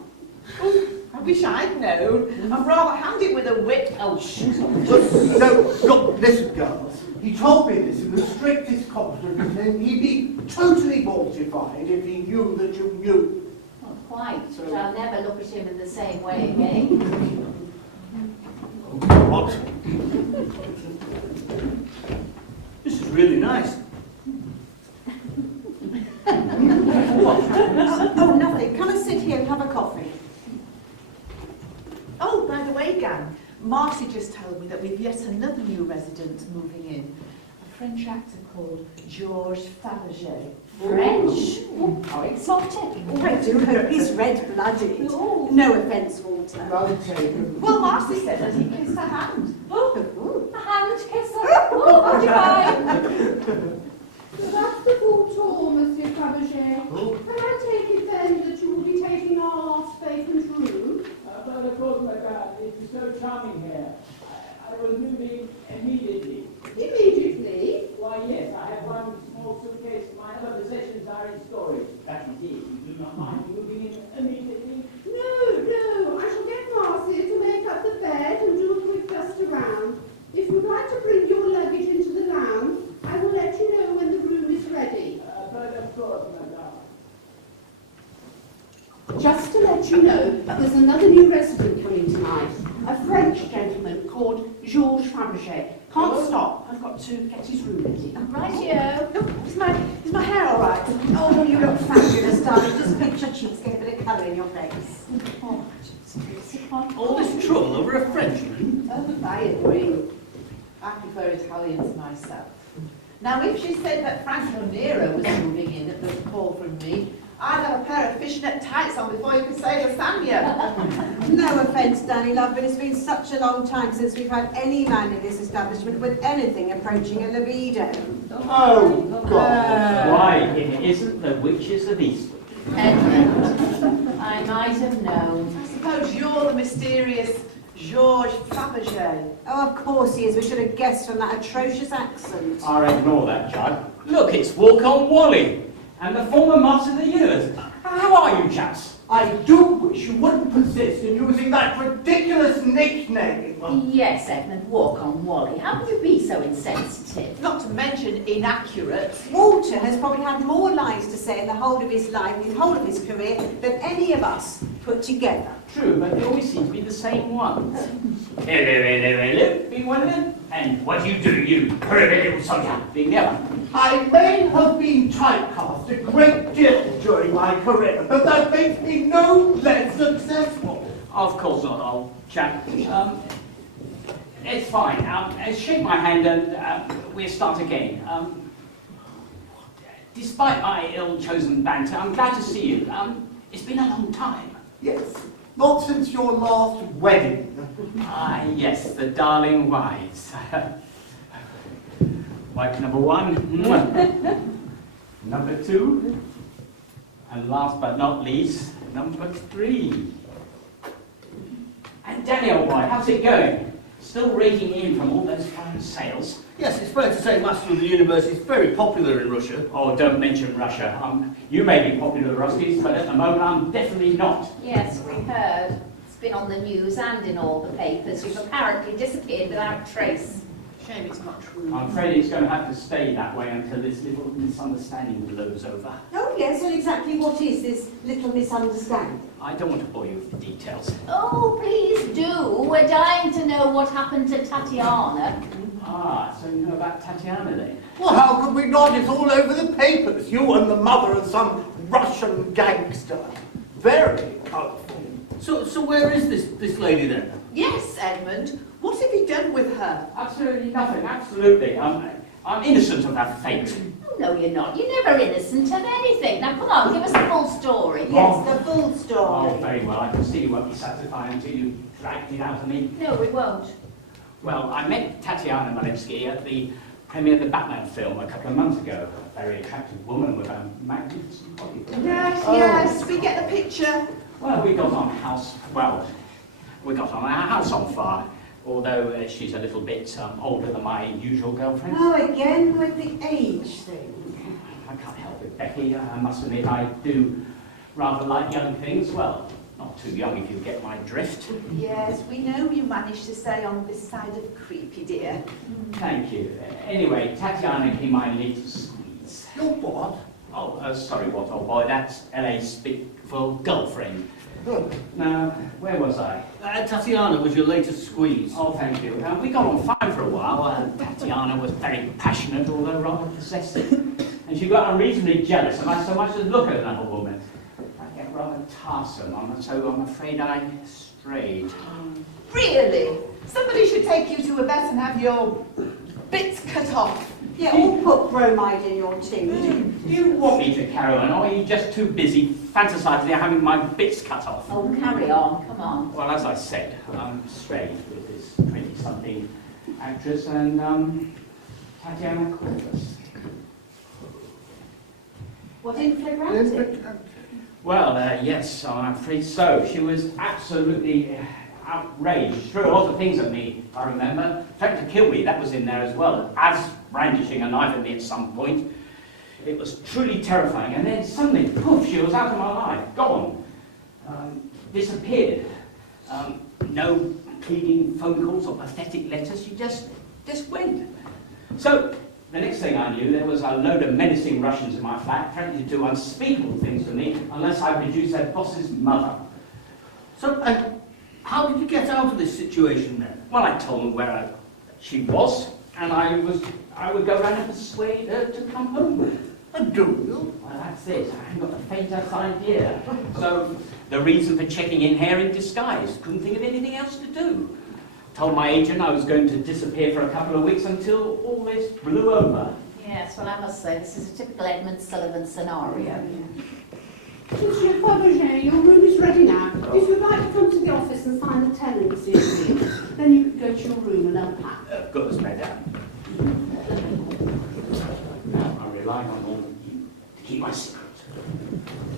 I wish I'd known. I'm rather handy with a whip. Oh, shoot. No, look, listen, girls. He told me this in the strictest confidence, and he'd be totally mortified if he knew that you knew. Not quite, but I'll never look at him in the same way again. What? This is really nice. Oh, nothing. Come and sit here and have a coffee. Oh, by the way, gang, Marcy just told me that we've yet another new resident moving in. A French actor called Georges Fabergé. French? How exotic. Oh, I do hope he's red-blooded. Oh. No offence, Walter. None taken. Well, Marcy said that he kissed her hand. Oh, a hand kisser. Oh, how divine. So that's the full tour, Monsieur Fabergé. Can I take it then that you will be taking our last vacant room? But of course, madame, it is so charming here. I was moving immediately. Immediately? Why, yes, I have one small suitcase. My other possessions are in storage. That is, you do not mind moving in immediately? No, I shall get Marcia to make up the bed and do a quick dust around. If you'd like to bring your luggage into the lounge, I will let you know when the room is ready. But of course, madame. Just to let you know, there's another new resident coming tonight, a French gentleman called Georges Fabergé. Can't stop, I've got to get his room ready. Rightio. Oh, is my hair all right? Oh, you look fabulous, darling. Just pinch your cheeks, get a bit of colour in your face. Oh, All this trouble over a Frenchman? Oh, I agree. I prefer Italians myself. Now, if she said that Franco Nero was moving in at the call from me, I'd have a pair of fishnet tights on before you could say lasagna. No offence, Danny, love, but it's been such a long time since we've had any man in this establishment with anything approaching a libido. Oh, God. Why, if it isn't the witches of Eastwood? Edmund, I might have known. I suppose you're the mysterious Georges Fabergé. Oh, of course he is. We should have guessed from that atrocious accent. I ignore that, Judd. Look, it's Walk on Wally, and the former master of the universe. How are you, chaps? I do walking. Yes, Edmund, walk on Wally. How can you be so insensitive? Not to mention inaccurate. Walter has probably had more lies to say in the whole of his life, in the whole of his career, than any of us put together. True, but they always seem to be the same ones. Hello, being one of them. And what do, you perfect little soldier, being the other. I may have been typecast a great deal during my career, but that makes me no less successful. Of course not, old chap. It's fine. Shake my hand and we'll start again. Despite my ill-chosen banter, I'm glad to see you. It's been a long time. Yes, not since your last wedding. Ah, yes, the darling wives. Wife number one, number two, and last but not least, number three. And Daniel, boy, how's it going? Still raking in from all those foreign sales? Yes, it's fair to say Master of the Universe is very popular in Russia. Oh, don't mention Russia. You may be popular, Ruskies, but at the moment I'm definitely not. Yes, we heard. It's been on the news and in all the papers. You've apparently disappeared without trace. Shame it's not true. I'm afraid it's going to have to stay that way until this little misunderstanding blows over. Oh yes, well exactly what is this little misunderstanding? I don't want to bore you with the details. Oh, please do. We're dying to know what happened to Tatiana. Ah, so you know about Tatiana then? Well, how could we not? It's all over the papers. You and the mother of some Russian gangster. Very colourful. So where is this lady then? Yes, Edmund. What have you done with her? Absolutely nothing, absolutely. I'm innocent of that fate. Oh, no, you're not. You're never innocent of anything. Now, come on, give us the full story. Yes, the full Oh, story. very well. I can see you won't be satisfied until you dragged it out of me. No, we won't. Well, I met Tatiana Malevsky at the premiere of the Batman film a couple of months ago. A very attractive woman with a magnificent body. Yes, we get the picture. Well, we got on our house on fire, although she's a little bit older than my usual girlfriend. Oh, again with the age thing. I can't help it, Becky. I must admit I do rather like young things. Well, not too young if you get my drift. Yes, we know you managed to stay on this side of creepy, dear. Thank you. Anyway, Tatiana gave my little squeeze. Your what? Oh, sorry, what, old boy. That's L.A. speak for girlfriend. Oh. Now, where was I? Tatiana was your latest squeeze. Oh, thank you. We got on fine for a while. Tatiana was very passionate, although rather possessive. And she got unreasonably jealous, and I so much as look at another woman. I get rather tiresome, so I'm afraid I strayed. Really? Somebody should take you to a vet and have your bits cut off. Yeah, or put bromide in your tea. Do you want me to carry on, or are you just too busy fantasizing about having my bits cut off? Oh, carry on. Come on. Well, as I said, I'm strayed with this 20-something actress, and Tatiana called us. What in flagrante? Well, yes, I'm afraid so. She was absolutely outraged. She threw lots of things at me, I remember. Threatened to kill me, that was in there as well, as brandishing a knife at me at some point. It was truly terrifying, and then suddenly, poof, she was out of my life, gone. Disappeared. No pleading phone calls or pathetic letters, she just went. So, the next thing I knew, there was a load of menacing Russians in my flat, threatening to do unspeakable things to me unless I produced their boss's mother. So, how did you get out of this situation then? Well, I told them where she was, and I would go round and persuade her to come home. And do you? Well, that's it. I haven't got the faintest idea. So, the reason for checking in here in disguise. Couldn't think of anything else to do. Told my agent I was going to disappear for a couple of weeks until all this blew over. Yes, well, I must say, this is a typical Edmund Sullivan scenario. Monsieur Poivre, your room is ready now. If you'd like to come to the office and sign the tenancy agreement, then you can go to your room and unpack. Of course, madame. Now, I rely on all of you to keep my secret.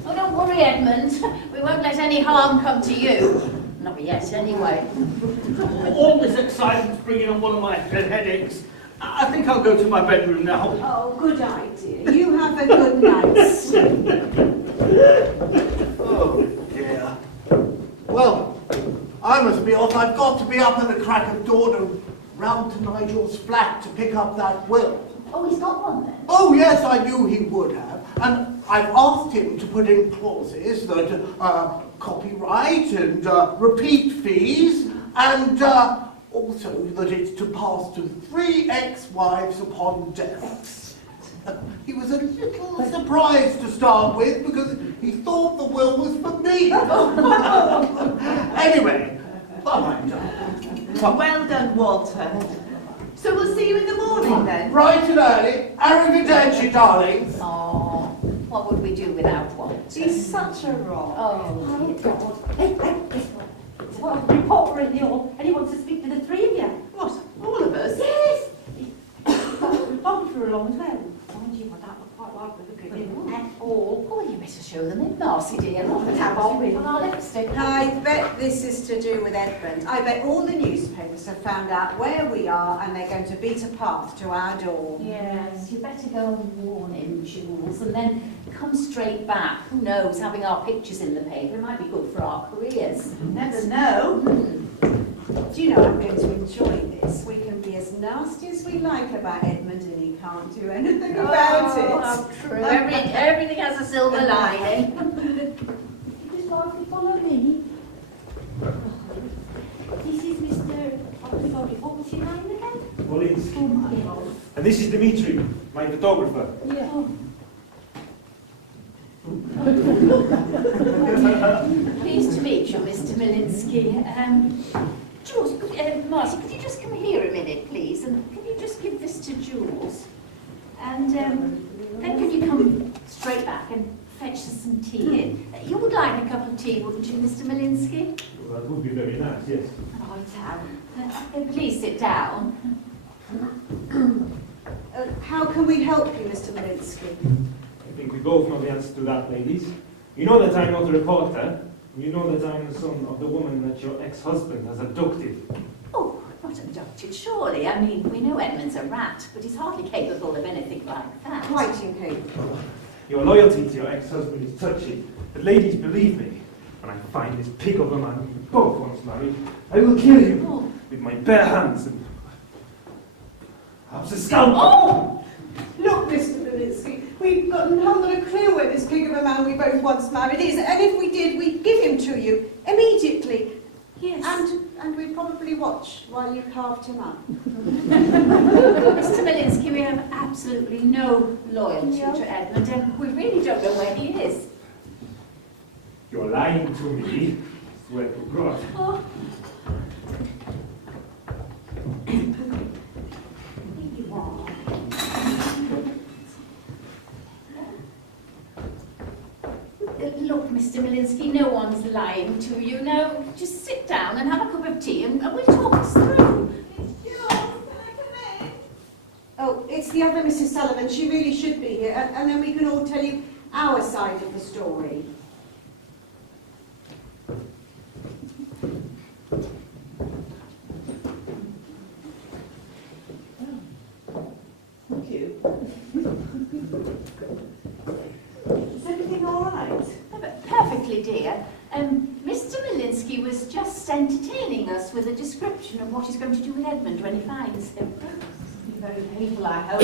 Oh, don't worry, Edmund. We won't let any harm come to you. Not yet, anyway. All this excitement's bringing on one of my headaches. I think I'll go to my bedroom now. Oh, good idea. You have a good night's sleep. Oh, dear. Well, I must be off I've got to be up at the crack of dawn and round to Nigel's flat to pick up that will. Oh, he's got one then? Oh, yes, I knew he would have. And I've asked him to put in clauses that copyright and repeat fees, and also that it's to pass to 3 ex-wives upon death. He was a little surprised to start with because he thought the will was for me. Anyway, Well done, Walter. So we'll see you in the morning then? bright and early. Arrivederci, darlings. Oh, what would we do without Walter? He's such a rock. Oh, dear God. Hey, this one. There's one reporter in the hall, and he wants to speak to the three of you. What? All of us? Yes! He's got a photographer along as well. Mind you, I don't look quite like the look at him at all. Oh, you better show them in, Marcy dear. Let's have on with On our lipstick. I bet this is to do with Edmund. I bet all the newspapers have found out where we are and they're going to beat a path to our door. Yes, you better go and warn him, Jules, and then come straight back. Who knows, having our pictures in the paper might be good for our careers. Never know. Do you know I'm going to enjoy this? We can be as nasty as we like about Edmund and he can't do anything about it. How true. Everything has a silver lining. You just like to follow me. This is Mr. Oh, sorry, what was your name again? Police. Oh my God. And this is Dimitri, my photographer. Yeah. Pleased to meet you, Mr. Milinski. Jules, Marcy, could you just come here a minute, please? And can you just give this to Jules? And then could you come straight back and fetch us some tea in? You would like a cup of tea, wouldn't you, Mr. Milinski? Well, that would be very nice, yes. Right, please sit down. How can we help you, Mr. Malinsky? I think we both know the answer to that, ladies. You know that I'm not a reporter. You know that I'm the son of the woman that your ex-husband has abducted. Oh, not abducted, surely. I mean, we know Edmund's a rat, but he's hardly capable of anything like that. Quite incapable. Your loyalty to your ex-husband is touchy, but ladies, believe me, when I find this pig of a man you both once married, I will kill him with my bare hands and perhaps a scalpel. Oh! Look, Mr. Malinsky, we've got not a clue where this pig of a man we both once married is, and if we did, we'd give him to you immediately. Yes. And we'd probably watch while you carved him up. Mr. Milinski, we have absolutely no loyalty to Edmund, and we really don't know where he is. You're lying to me. Swear to God. Oh. You are. Look, Mr. Milinski, no one's lying to you. No, just sit down and have a cup of tea and we'll talk this through. Oh, it's the other Mrs. Sullivan. She really should be here, and then we can all tell you our side of the story. Thank you. Is everything all right? Oh, but perfectly, dear. Mr. Milinski was just entertaining us with a description of what he's going to do with Edmund when he finds him. Very painful, I hope.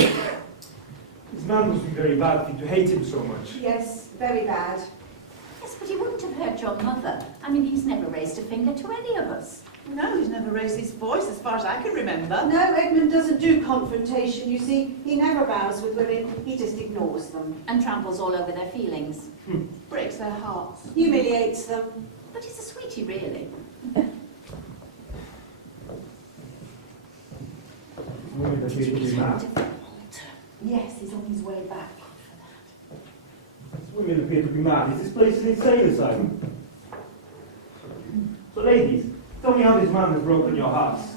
This man must be very bad for you to hate him so much. Yes, very bad. Yes, but he wouldn't have hurt your mother. I mean, he's never raised a finger to any of us. No, he's never raised his voice as far as I can remember. No, Edmund doesn't do confrontation, you see. He never bows with women, he just ignores them. And tramples all over their feelings. Breaks their hearts. Humiliates them. But he's a sweetie, really. Women appear to be mad. Yes, he's on his way back. Women appear to be mad. Is this place an insane asylum? So, ladies, tell me how this man has broken your hearts.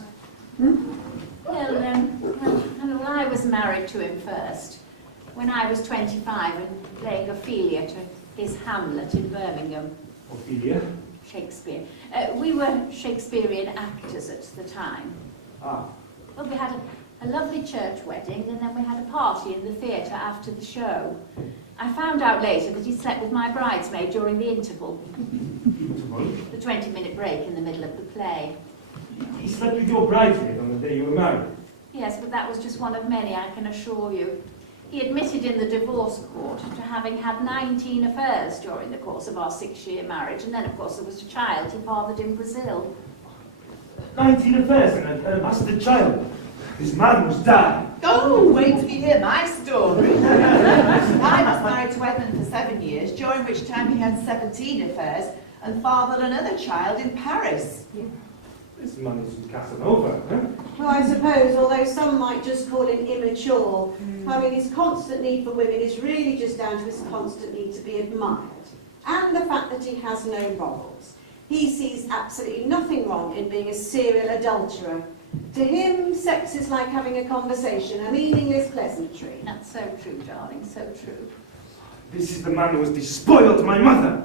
Well, I was married to him first, when I was 25 and playing Ophelia to his Hamlet in Birmingham. Ophelia? Shakespeare. We were Shakespearean actors at the time. Ah. Well, we had a lovely church wedding, and then we had a party in the theatre after the show. I found out later that he slept with my bridesmaid during the interval, the 20-minute break in the middle of the play. he slept with your bridesmaid on the day you were married. Yes, but that was just one of many, I can assure you. He admitted in the divorce court to having had 19 affairs during the course of our 6-year marriage, and then, of course, there was a child he fathered in Brazil. 19 affairs and a bastard child. This man must die. Oh, wait till you hear my story. I was married to Edmund for 7 years, during which time he had 17 affairs and fathered another child in Paris. This man is Casanova, huh? Well, I suppose, although some might just call him immature, I mean, his constant need for women is really just down to his constant need to be admired. And the fact that he has no morals. He sees absolutely nothing wrong in being a serial adulterer. To him, sex is like having a conversation, a meaningless pleasantry. That's so true, darling, so true. This is the man who has despoiled my mother.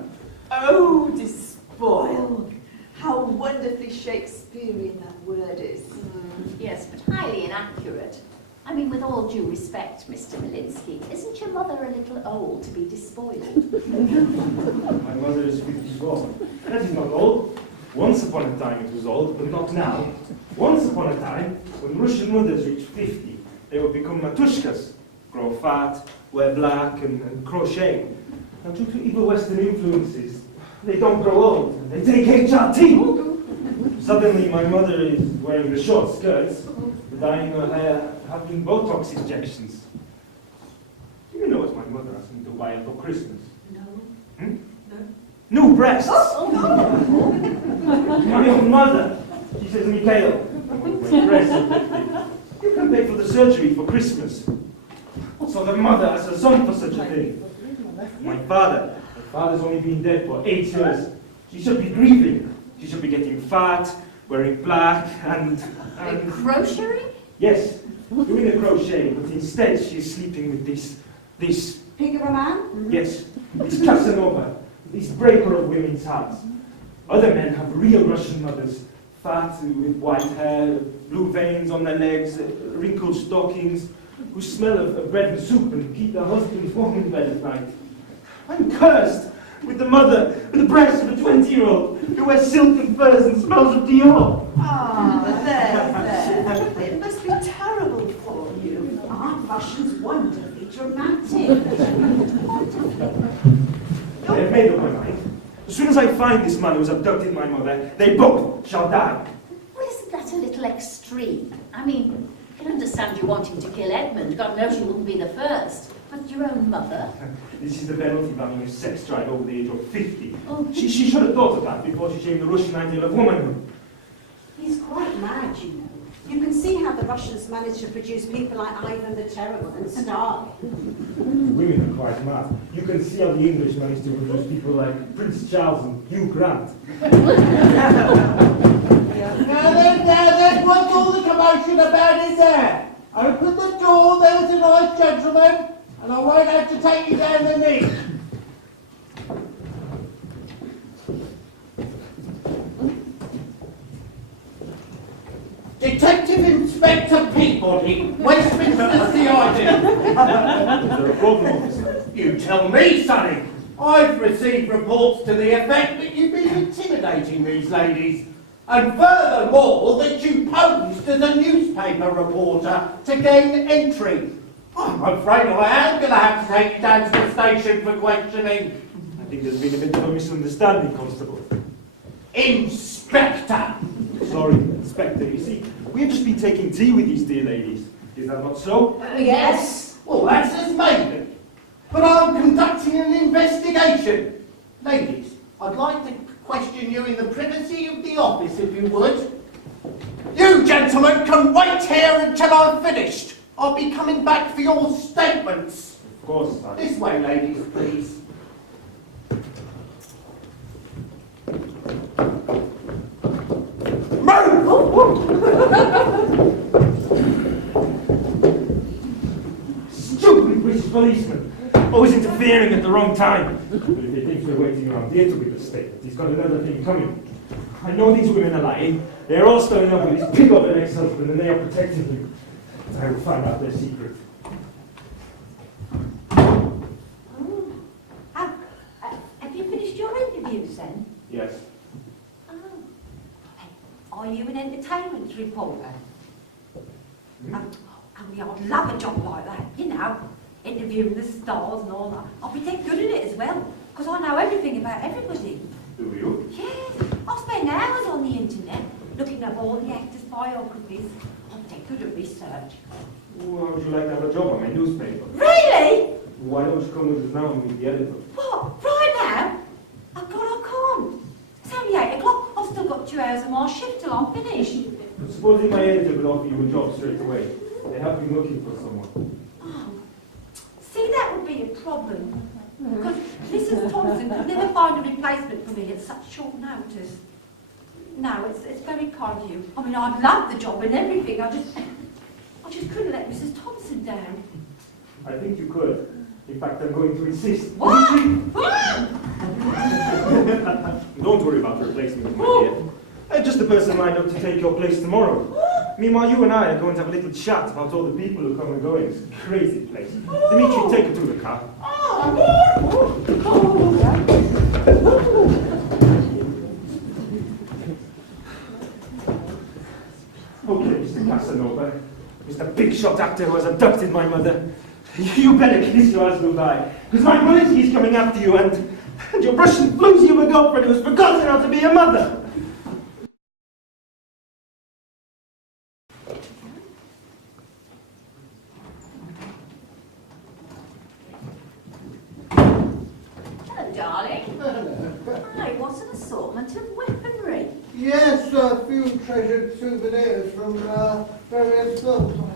Oh, despoiled. How wonderfully Shakespearean that word is. Yes, but highly inaccurate. I mean, with all due respect, Mr. Malinsky, isn't your mother a little old to be despoiled? My mother is 54. That is not old. Once upon a time it was old, but not now. Once upon a time, when Russian mothers reach 50, they would become matushkas, grow fat, wear black, and crochet. Now, due to evil Western influences, they don't grow old, and they take HRT. Suddenly, my mother is wearing the short skirts, dyeing her hair, having Botox injections. Do you know what my mother asked me to buy her for Christmas? No. Hmm? New breasts! My own mother! She says, Mikhail, my breasts are lifted. You can pay for the surgery for Christmas. So the mother has a son for such a thing. My father's only been dead for 8 years. She should be grieving. She should be getting fat, wearing black, and Crocheting? yes, doing a crochet, but instead she's sleeping with this, Pig of a man? yes, this Casanova, this breaker of women's hearts. Other men have real Russian mothers, fat with white hair, blue veins on their legs, wrinkled stockings, who smell of bread and soup and keep their husbands warm in bed at night. I'm cursed with the mother with the breasts of a 20-year-old who wears silk and furs and smells of Dior. Ah, there. It must be terrible for you. Aren't Russians wonderfully dramatic? I have made up my mind. As soon as I find this man who has abducted my mother, they both shall die. Well, isn't that a little extreme? I mean, I can understand you wanting to kill Edmund. God knows you wouldn't be the first. But your own mother? This is the penalty of having a sex drive over the age of 50. Oh. She should have thought of that before she shamed the Russian ideal of womanhood. He's quite mad, you know. You can see how the Russians managed to produce people like Ivan the Terrible and Stalin. Women are quite mad. You can see how the English managed to produce people like Prince Charles and Hugh Grant. Now then, what's all the commotion about is there? Open the door, there's a nice gentleman, and I won't have to take you down the knee. Detective Inspector Peabody, Westminster CID. Is there a problem, officer? You tell me, Sonny. I've received reports to the effect that you've been intimidating these ladies. And furthermore, that you posed as a newspaper reporter to gain entry. I'm afraid I am going to have to take you down to the station for questioning. I think there's been a bit of a misunderstanding, Constable. Inspector! Sorry, Inspector. You see, we've just been taking tea with these dear ladies. Is that not so? Yes. Well, that's as maybe. But I'm conducting an investigation. Ladies, I'd like to question you in the privacy of the office, if you would. You gentlemen can wait here until I've finished. I'll be coming back for your statements. Of course, sir. This way, ladies, please. Stupid British policeman! Always interfering at the wrong time. But if he thinks we're waiting around here to give a statement, he's got another thing coming. I know these women are lying. They're all starting up with this pig of an ex-husband and they are protecting him. But I will find out their secret. Have you finished your interviews then? Yes. Oh. Are you an entertainment reporter? Only I'd love a job like that, you know, interviewing the stars and all that. I'll be dead good at it as well, because I know everything about everybody. Do you? Yes, I've spent hours on the internet looking up all the actors' biographies. I'm dead good at research. Well, how would you like to have a job on my newspaper? Really? Why don't you come with us now and meet the editor? What? Right now? Oh God, I can't. It's only 8 o'clock. I've still got 2 hours of my shift till I'm finished. But supposing my editor would offer you a job straight away. They have been looking for someone. Oh, see, that would be a problem. Because Mrs. Thompson could never find a replacement for me at such short notice. No, it's very kind of you. I mean, I'd love the job and everything. I just couldn't let Mrs. Thompson down. I think you could. In fact, I'm going to insist. What? What? Don't worry about the replacement, my dear. Just the person lined up to take your place tomorrow. Meanwhile, you and I are going to have a little chat about all the people who come and go. It's a crazy place. Dimitri, take her to the car. Okay, Mr. Casanova. Mr. Big Shot actor who has abducted my mother. You better kiss your husband goodbye, because my Malinsky's coming after you, and your Russian floozy of a girlfriend who's forgotten how to be a mother. Hello, darling. Hi, what an assortment of weaponry. Yes, a few treasured souvenirs from various films.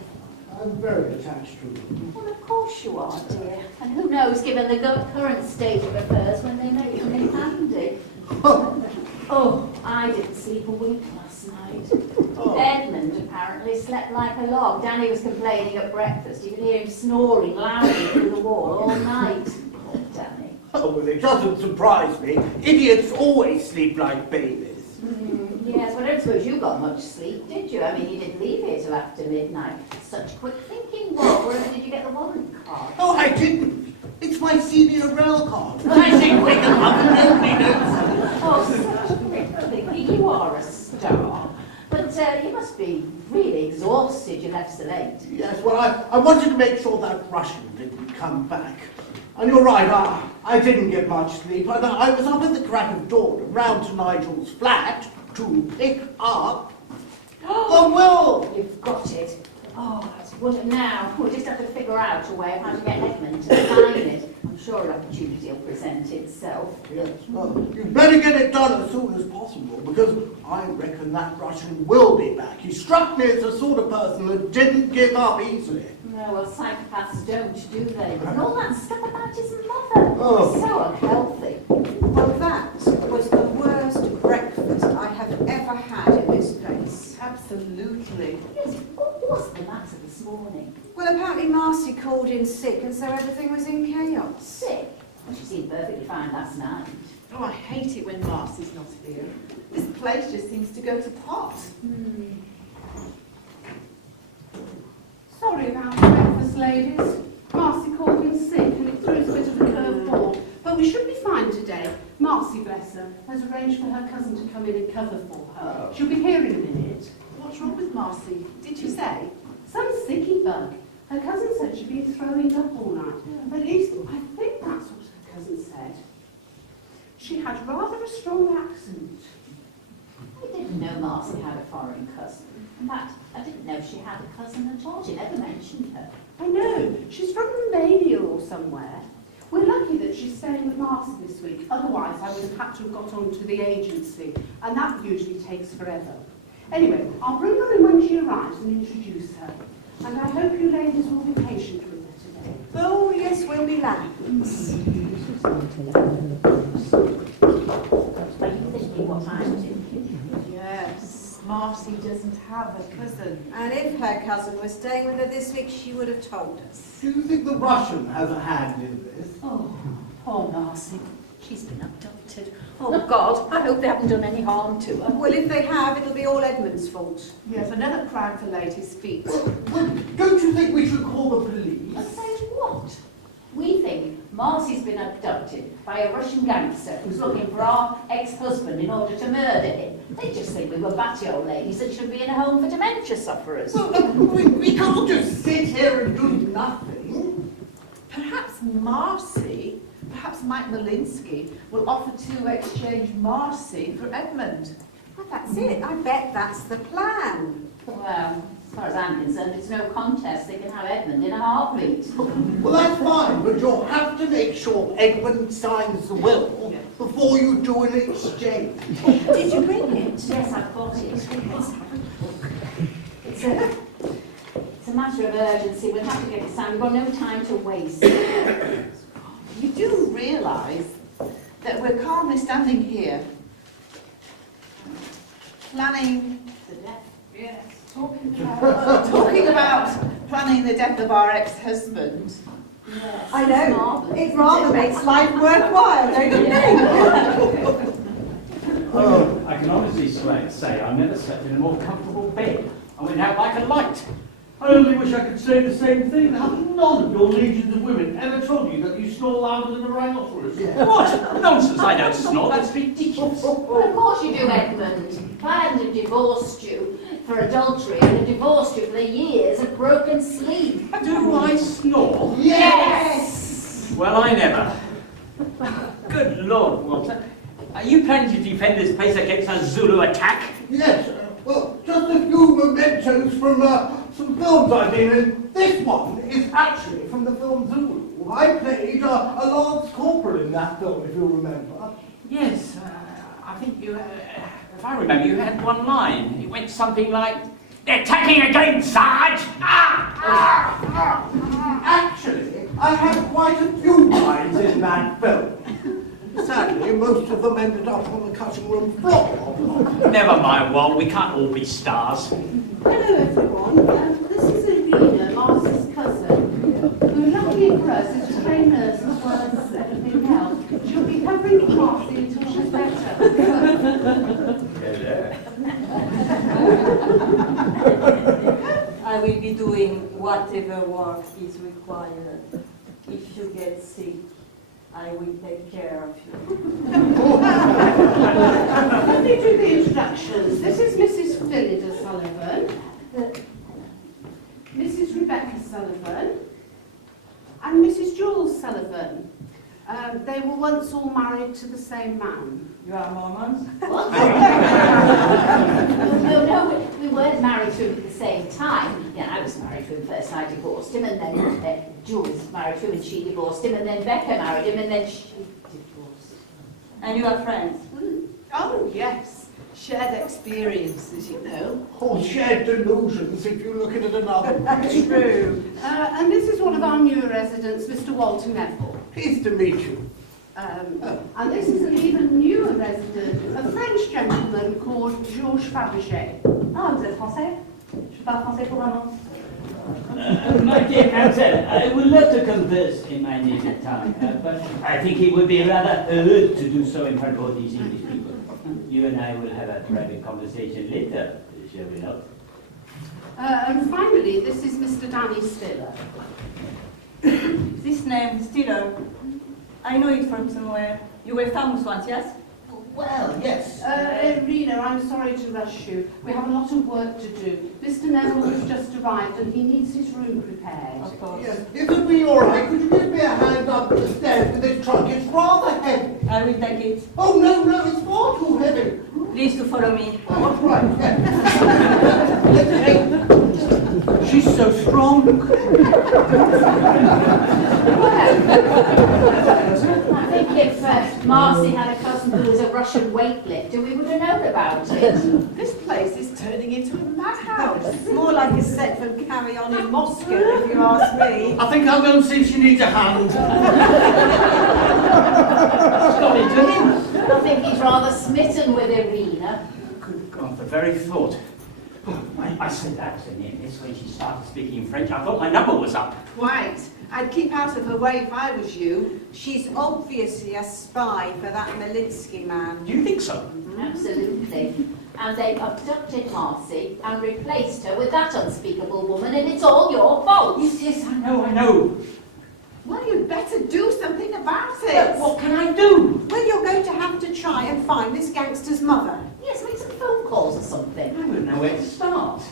I'm very attached to them. Well, of course you are, dear. And who knows, given the current state of affairs, when they may come in handy. Oh, I didn't sleep a wink last night. Oh. Edmund apparently slept like a log. Danny was complaining at breakfast. You could hear him snoring loudly through the wall all night. Poor Danny. Oh, well, it doesn't surprise me. Idiots always sleep like babies. Yes, well, I don't suppose you got much sleep, did you? I mean, you didn't leave here till after midnight. Such quick thinking, what? Where did you get the warrant card? Oh, I didn't. It's my senior rail card. I think quick enough and nobody knows. Oh, such quick thinking. You are a star. But you must be really exhausted. You left so late. Yes, well, I wanted to make sure that Russian didn't come back. And you're right, I didn't get much sleep. I was up at the crack of dawn, round to Nigel's flat, to pick up the will. You've got it. Oh, that's wonderful. Now, we'll just have to figure out a way of how to get Edmund to sign it. I'm sure an opportunity will present itself. Yes, well, you better get it done as soon as possible, because I reckon that Russian will be back. He struck me as the sort of person that didn't give up easily. No, well, psychopaths don't, do they? And all that stuff about his mother. Oh. So unhealthy. Well, that was the worst breakfast I have ever had in this place. Absolutely. Yes, what was the matter this morning? Well, apparently Marcy called in sick, and so everything was in chaos. Sick? Well, she seemed perfectly fine last night. Oh, I hate it when Marcy's not here. This place just seems to go to pot. Sorry about the breakfast, ladies. Marcy called in sick and it threw us a bit of a curveball. But we should be fine today. Marcy, bless her, has arranged for her cousin to come in and cover for her. She'll be here in a minute. What's wrong with Marcy? Did you say? Some sicky bug. Her cousin said she'd been throwing up all night. At least, I think that's what her cousin said. She had rather a strong accent. I didn't know Marcy had a foreign cousin. In fact, I didn't know she had a cousin at all. She never mentioned her. I know. She's from Romania or somewhere. We're lucky that she's staying with Marcy this week. Otherwise, I would have had to have got on to the agency, and that usually takes forever. Anyway, I'll bring her in when she arrives and introduce her. And I hope you ladies will be patient with her today. Oh, yes, we'll be lambs. Are you thinking what I'm thinking? Yes, Marcy doesn't have a cousin. And if her cousin was staying with her this week, she would have told us. Do you think the Russian has a hand in this? Oh, poor Marcy. She's been abducted. Oh, God, I hope they haven't done any harm to her. Well, if they have, it'll be all Edmund's fault. Yes, another crime to lay at his feet. Well, don't you think we should call the police? But say what? We think Marcy's been abducted by a Russian gangster who's looking for our ex-husband in order to murder him. They just think we were batty old ladies that should be in a home for dementia sufferers. Well, we can't just sit here and do nothing. Perhaps Marcy, perhaps Mike Malinsky will offer to exchange Marcy for Edmund. Well, that's it. I bet that's the plan. Well, as far as I'm concerned, it's no contest. They can have Edmund in a heartbeat. Well, that's fine, but you'll have to make sure Edmund signs the will before you do an exchange. Did you bring it? Yes, I've got it. Let's have a look. It's a matter of urgency. We'll have to get it signed. We've got no time to waste. You do realise that we're calmly standing here, planning The death. Yes, talking about planning the death of our ex-husband. Yes, I it's know. marvellous. It rather makes life worthwhile, don't you think? I can honestly say I never slept in a more comfortable bed. I went out like a light. I only wish I could say the same thing. Have none of your legions of women ever told you that you snore louder than a rhinoceros? What? Nonsense, I don't snore. That's ridiculous. Well, of course you do, Edmund. If I hadn't have divorced you for adultery, I'd have divorced you for the years of broken sleep. Do I snore? Yes! Well, I never. Good Lord, Walter. Are you planning to defend this place against a Zulu attack? Yes, well, just a few mementos from some films I've been in. This one is actually from the film Zulu. I played a Lance Corporal in that film, if you remember. Yes, I think you, if I remember, you had one line. It went something like, "They're attacking again, Sarge!" Actually, I had quite a few lines in that film. Sadly, most of them ended up on the cutting room floor. Never mind, Walt, we can't all be stars. Hello everyone, this is Irina, Marcy's cousin, who luckily for us is a trained nurse as well as everything else. She'll be covering Marcy until she's better. I will be doing whatever work is required. If you get sick, I will take care of you. Let me do the introductions. This is Mrs. Phillida Sullivan, Mrs. Rebecca Sullivan, and Mrs. Jules Sullivan. They were once all married to the same man. You are Mormons? What? No, we weren't married to him at the same time. Yeah, I was married to him first, I divorced him, and then Jules was married to him and she divorced him, and then Becca married him, and then she divorced him. And you are friends? Oh, yes. Shared experiences, you know. Or shared delusions, if you look at it another way. True. And this is one of our newer residents, Mr. Walter Neville. Pleased to meet you. And this is an even newer resident, a French gentleman called Georges Fabergé. Ah, vous êtes français? Je parle français couramment. My dear Mademoiselle, I would love to converse in my native tongue, but I think it would be rather rude to do so in front of all these English people. You and I will have a private conversation later, shall we not? And finally, this is Mr. Danny Stiller. This name, Stiller, I know it from somewhere. You were famous once, yes? Well, yes. Rena, I'm sorry to rush you. We have a lot of work to do. Mr. Neville has just arrived and he needs his room prepared. Of course. Yes. If it'd be all right, could you give me a hand up the stairs with this trunk? It's rather heavy. I will take it. Oh, no, it's far too heavy. Please to follow me. Oh, that's right, yes. She's so strong. I think if Marcy had a cousin who was a Russian weightlifter, we would have known about it. This place is turning into a madhouse. More like a set from Carry On in Moscow, if you ask me. I think I'll go and see if she needs a hand. Got into him. I think he's rather smitten with Irina. Good God, the very thought. I said that to Nicholas when she started speaking French. I thought my number was up. Quite. I'd keep out of her way if I was you. She's obviously a spy for that Malinsky man. Do you think so? Absolutely. And they abducted Marcy and replaced her with that unspeakable woman, and it's all your fault. Yes, I know. Well, you'd better do something about But it. what can I do? Well, you're going to have to try and find this gangster's mother. Yes, make some phone calls or something. I wouldn't know where to start.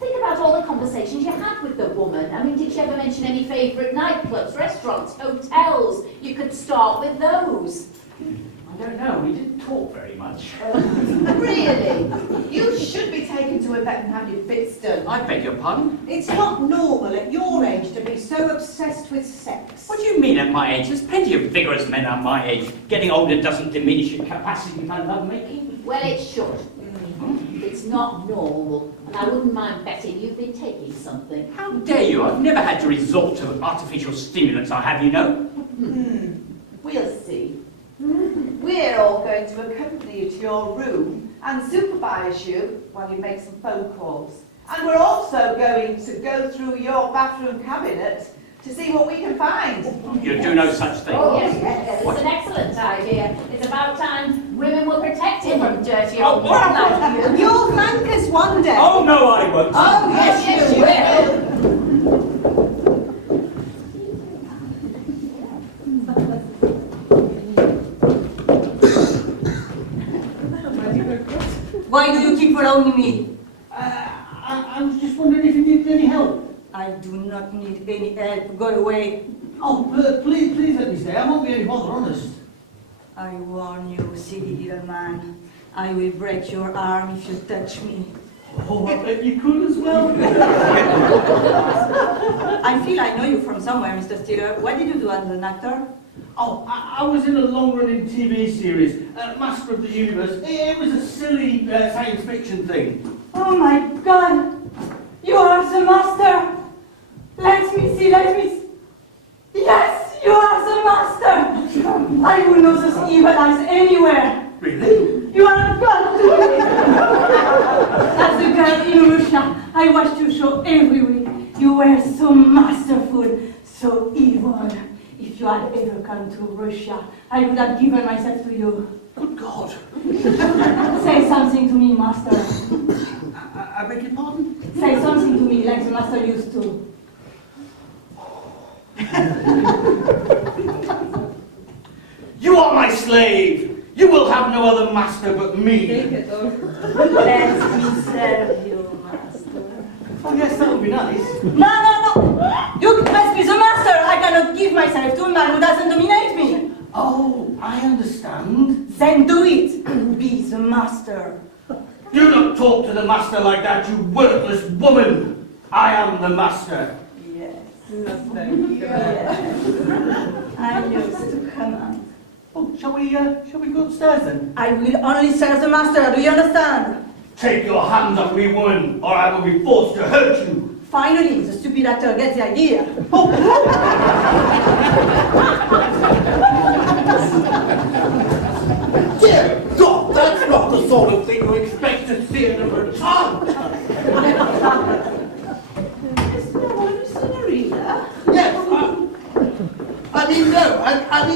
Think about all the conversations you had with the woman. I mean, did she ever mention any favourite nightclubs, restaurants, hotels? You could start with those. I don't know, we didn't talk very much. Really? You should be taken to a vet and have your fits done. I beg your pardon? It's not normal at your age to be so obsessed with sex. What do you mean at my age? There's plenty of vigorous men at my age. Getting older doesn't diminish your capacity for lovemaking. Well, it should. It's not normal, and I wouldn't mind betting you've been taking something. How dare you? I've never had to resort to artificial stimulants, I have, you know. We'll see. We're all going to accompany you to your room and supervise you while you make some phone calls. And we're also going to go through your bathroom cabinet to see what we can find. You do no such thing. Oh, yes, it's an excellent idea. It's about time women were protected from dirty old men like you. You'll thank us one day. Oh, no, I won't. Oh, yes, you will. Why do you keep following me? I was just wondering if you needed any help. I do not need any help. Go away. Oh, please let me stay. I won't be any bother, honest. I warn you, silly little man. I will break your arm if you touch me. Oh, I bet you could as well. I feel I know you from somewhere, Mr. Steeler. What did you do as an actor? Oh, I was in a long-running TV series, Master of the Universe. It was a silly science fiction thing. Oh my God! You are the master! Let me see, let me see. Yes, you are the master! I will know those evil eyes anywhere. Really? You are a god to me. As a girl in Russia, I watched your show every week. You were so masterful, so evil. If you had ever come to Russia, I would have given myself to you. Good God. Say something to me, master. I beg your pardon? Say something to me like the master used to. You are my slave. You will have no other master but me. Let me serve you, master. Oh yes, that would be nice. No! You must be the master! I cannot give myself to a man who doesn't dominate me! Oh, I understand. Then do it! Be the master. Do not talk to the master like that, you worthless woman. I am the master. Yes. Yes. I used to command. Oh, shall we go upstairs then? I will only serve the master, do you understand? Take your hands off me, woman, or I will be forced to hurt you. Finally, the stupid actor gets the idea. Dear God, that's not the sort of thing you expect to see in a baton. Yes,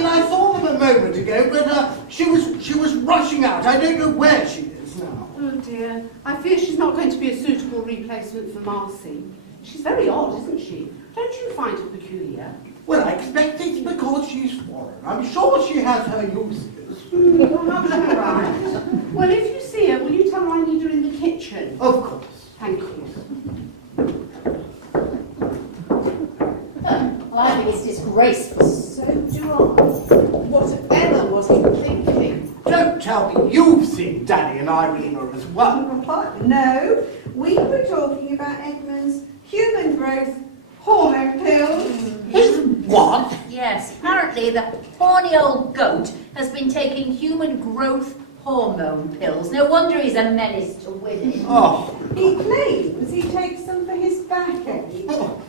I saw them a moment ago, but she was rushing out. I don't know where she is now. Oh dear, I fear she's not going to be a suitable replacement for Marcy. She's very odd, isn't she? Don't you find her peculiar? Well, I expect it's because she's foreign. I'm sure she has her uses. Right. Well, if you see her, will you tell her I need her in the kitchen? Of course. Thank you. Well, I think it's disgraceful. So do I. Whatever was he thinking? Don't tell me you've seen Danny and Irina as well. No, we were talking about Edmund's human growth hormone pills. His what? Yes, apparently the horny old goat has been taking human growth hormone pills. No wonder he's a menace to women. Oh, He claims he takes them for his backache.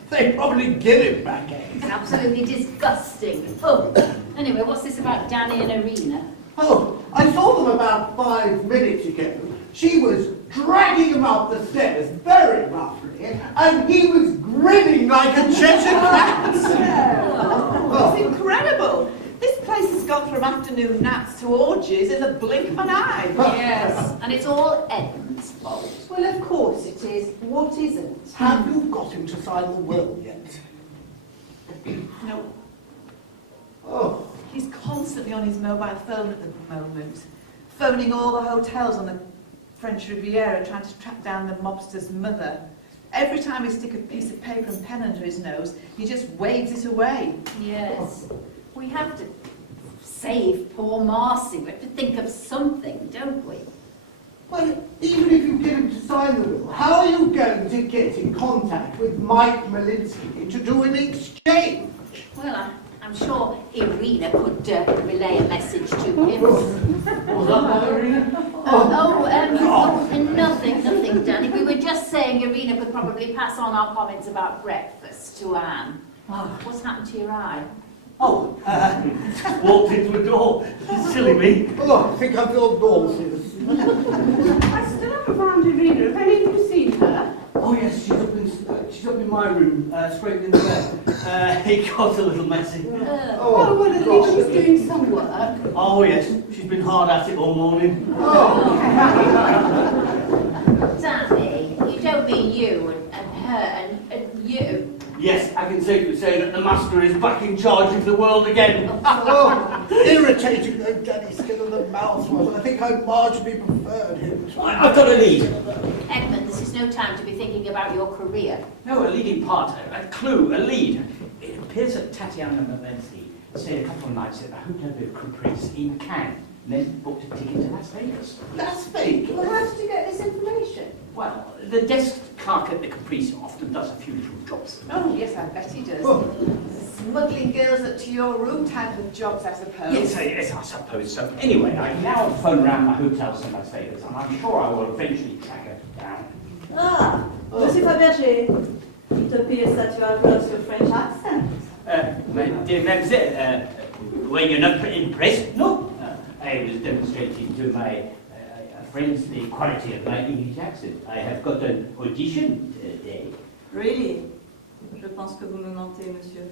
they probably give him backache. It's absolutely disgusting. Oh, anyway, what's this about Danny and Irina? Oh, I saw them about 5 minutes ago. She was dragging him up the stairs very roughly, and he was grinning like a Cheshire cat. It's incredible. This place has gone from afternoon naps to orgies in the blink of an eye. Yes, and it's all Edmund's fault. Well, of course it is. What isn't? Have you got him to sign the will yet? No, Oh, he's constantly on his mobile phone at the moment, phoning all the hotels on the French Riviera trying to track down the mobster's mother. Every time we stick a piece of paper and pen under his nose, he just waves it away. Yes. We have to save poor Marcy. We have to think of something, don't we? well, even if you get him to sign the will, how are you going to get in contact with Mike Malinsky to do an exchange? Well, I'm sure Irina could relay a message to him. Was that Irina? Nothing, Danny. We were just saying Irina could probably pass on our comments about breakfast to Anne. What's happened to your eye? Oh, walked into a door. Silly me. Oh, I think I feel nauseous. I still haven't found Irina. Have any of you seen her? Oh yes, she's up in my room, scraping the bed. It got a little messy. Oh, well, at least she's doing some work. Oh yes, she's been hard at it all morning. Danny, you don't mean you and her and you. Yes, I can safely say that the master is back in charge of the world again. Oh, irritating though Danny Skinner the mouse was. I think I marginally preferred him. I've got a lead. Edmund, this is no time to be thinking about your career. No, a leading part, a clue, a lead. It appears that Tatiana Malinsky stayed a couple of nights at the Hotel de Caprice in Cannes, and then booked a ticket to Las Vegas. That's fake. Well, how did you get this information? Well, the desk clerk at the Caprice often does a few little jobs. Oh, yes, I bet he does. Smuggling girls up to your room type of jobs, I suppose. Yes, I suppose so. Anyway, I now phone around the hotels in Las Vegas, and I'm sure I will eventually track her down. Ah, Monsieur Fabergé, it appears that you have lost your French accent. My dear mademoiselle, were you not impressed? No. I was demonstrating to my friends the quality of my English accent. I have got an audition today. Really? Je pense que vous me mentez, monsieur.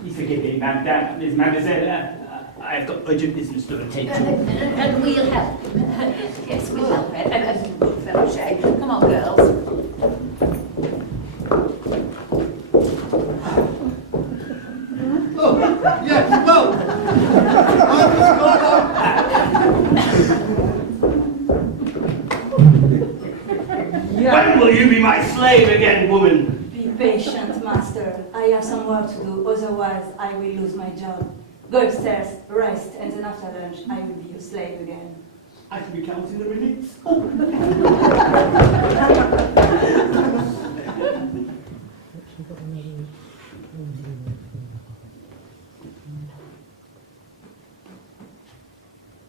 Please forgive me, mademoiselle. I've got urgent business to attend to. And we'll help. Yes, we'll help it. Good fellow, Shay. Come on, girls. Oh, yes, well, I was gone on. When will you be my slave again, woman? Be patient, master. I have some work to do, otherwise I will lose my job. Go upstairs, rest, and then after lunch I will be your slave again. I shall be counting the minutes.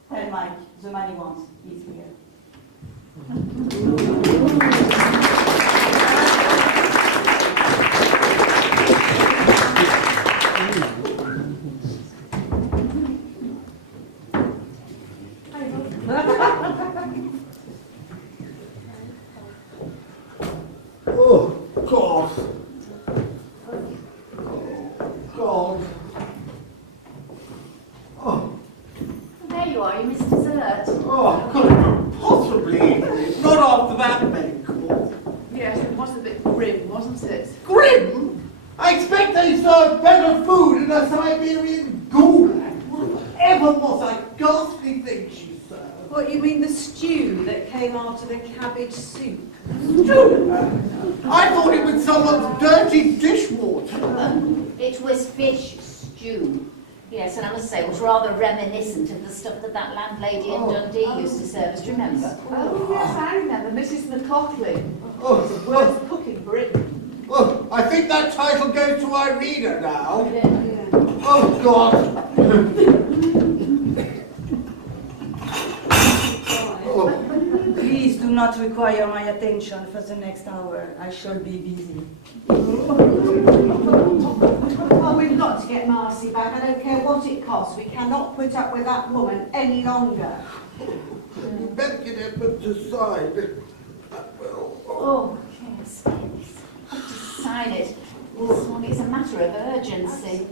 Tell Mike, the man he wants is here. Oh, God. God. Oh, There you are, you missed dessert. oh, couldn't possibly. Not after that main course. Yes, it was a bit grim, wasn't it? Grim? I expect they serve better food in a Siberian gulag. Whatever was that ghastly thing she served? What, you mean the stew that came after the cabbage soup? I thought it was someone's dirty dishwater. It was fish stew. Yes, and I must say it was rather reminiscent of the stuff that landlady in Dundee used to serve us, remember? Oh, yes, I remember. Mrs. McLaughlin. Oh, Worst cook in Britain. oh, I think that title goes to Irina now. Oh, God. Oh. Please do not require my attention for the next hour. I shall be busy. Oh, we've got to get Marcy back. I don't care what it costs. We cannot put up with that woman any longer. You better get Edmund to sign. Oh, yes, yes. I've to sign it. It's a matter of urgency.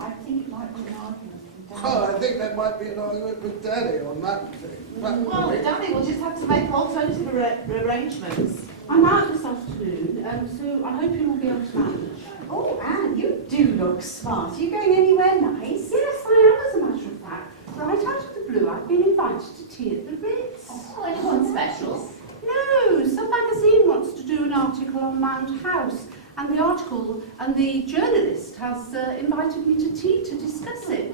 I think it might be an argument. Oh, I think there might be an argument with Daddy on that thing. Well, Danny will just have to make alternative arrangements. I'm out this afternoon. afternoon, so I hope you will be able to manage. Oh, Anne, you do look smart. Are you going anywhere nice? Yes, I am, as a matter of fact. Right out of the blue, I've been invited to tea at the Ritz. Oh, anyone special? No, some magazine wants to do an article on Mount House, and the journalist has invited me to tea to discuss it.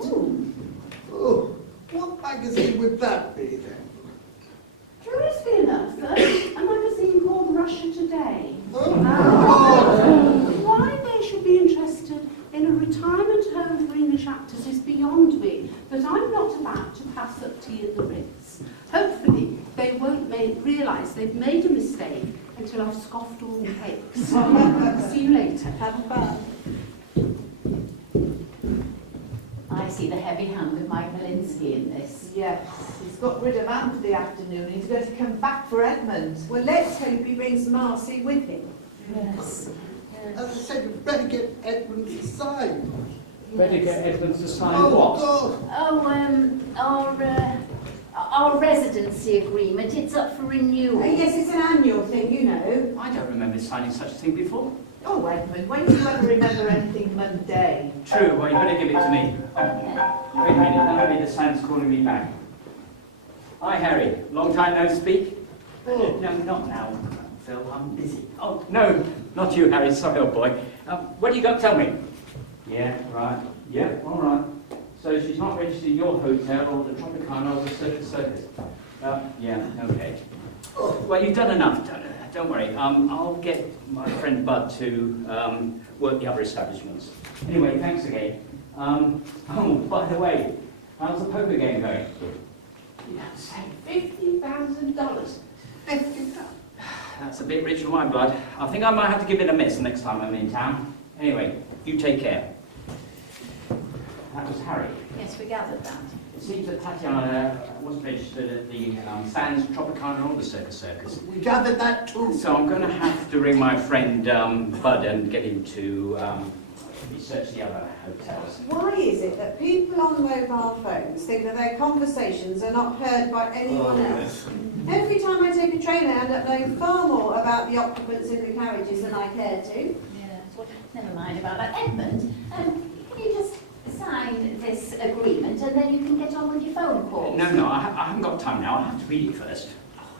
Oh, what magazine would that be then? Curiously enough, a magazine called Russia Today. Oh. Why they should be interested in a retirement home for English actors is beyond me, but I'm not about to pass up tea at the Ritz. Hopefully, they won't realise they've made a mistake until I've scoffed all the cakes. See you later. Have fun. I see the heavy hand of Mike Malinsky in this. Yes, he's got rid of Anne for the afternoon. He's going to come back for Edmund. Well, let's hope he brings Marcy with him. Yes. As I said, we'd better get Edmund to sign. Better get Edmund to sign Oh, what? God. Our residency agreement, it's up for renewal. Yes, it's an annual thing, you know. I don't remember signing such a thing before. Oh, Edmund, when do you ever remember anything mundane? True, well, you better give it to me. Wait a minute, that may be the Sam's calling me back. Hi, Harry. Long time no speak? Oh. No, not now, Phil. I'm busy. Oh, no, not you, Harry. Sorry, old boy. What do you got? Tell me. Yeah, right. Yeah, all right. So she's not registered in your hotel or the Tropicana or the Circus. Yeah, okay. Well, you've done enough. Don't worry. I'll get my friend Bud to work the other establishments. Anyway, thanks again. Oh, by the way, how's the poker game going? You say $50,000. $50,000. That's a bit rich for my blood. I think I might have to give it a miss next time I'm in town. Anyway, you take care. That was Harry. Yes, we gathered that. It seems that Tatiana wasn't registered at the Sands Tropicana or the Circus. We gathered that too. So I'm going to have to ring my friend Bud and get him to research the other hotels. Why is it that people on mobile phones think that their conversations are not heard by anyone else? Every time I take a train, I end up knowing far more about the occupants in the carriages than I care to. Yes, well, never mind about that. Edmund, can you just sign this agreement and then you can get on with your phone calls? No, I haven't got time now. I have to read it first.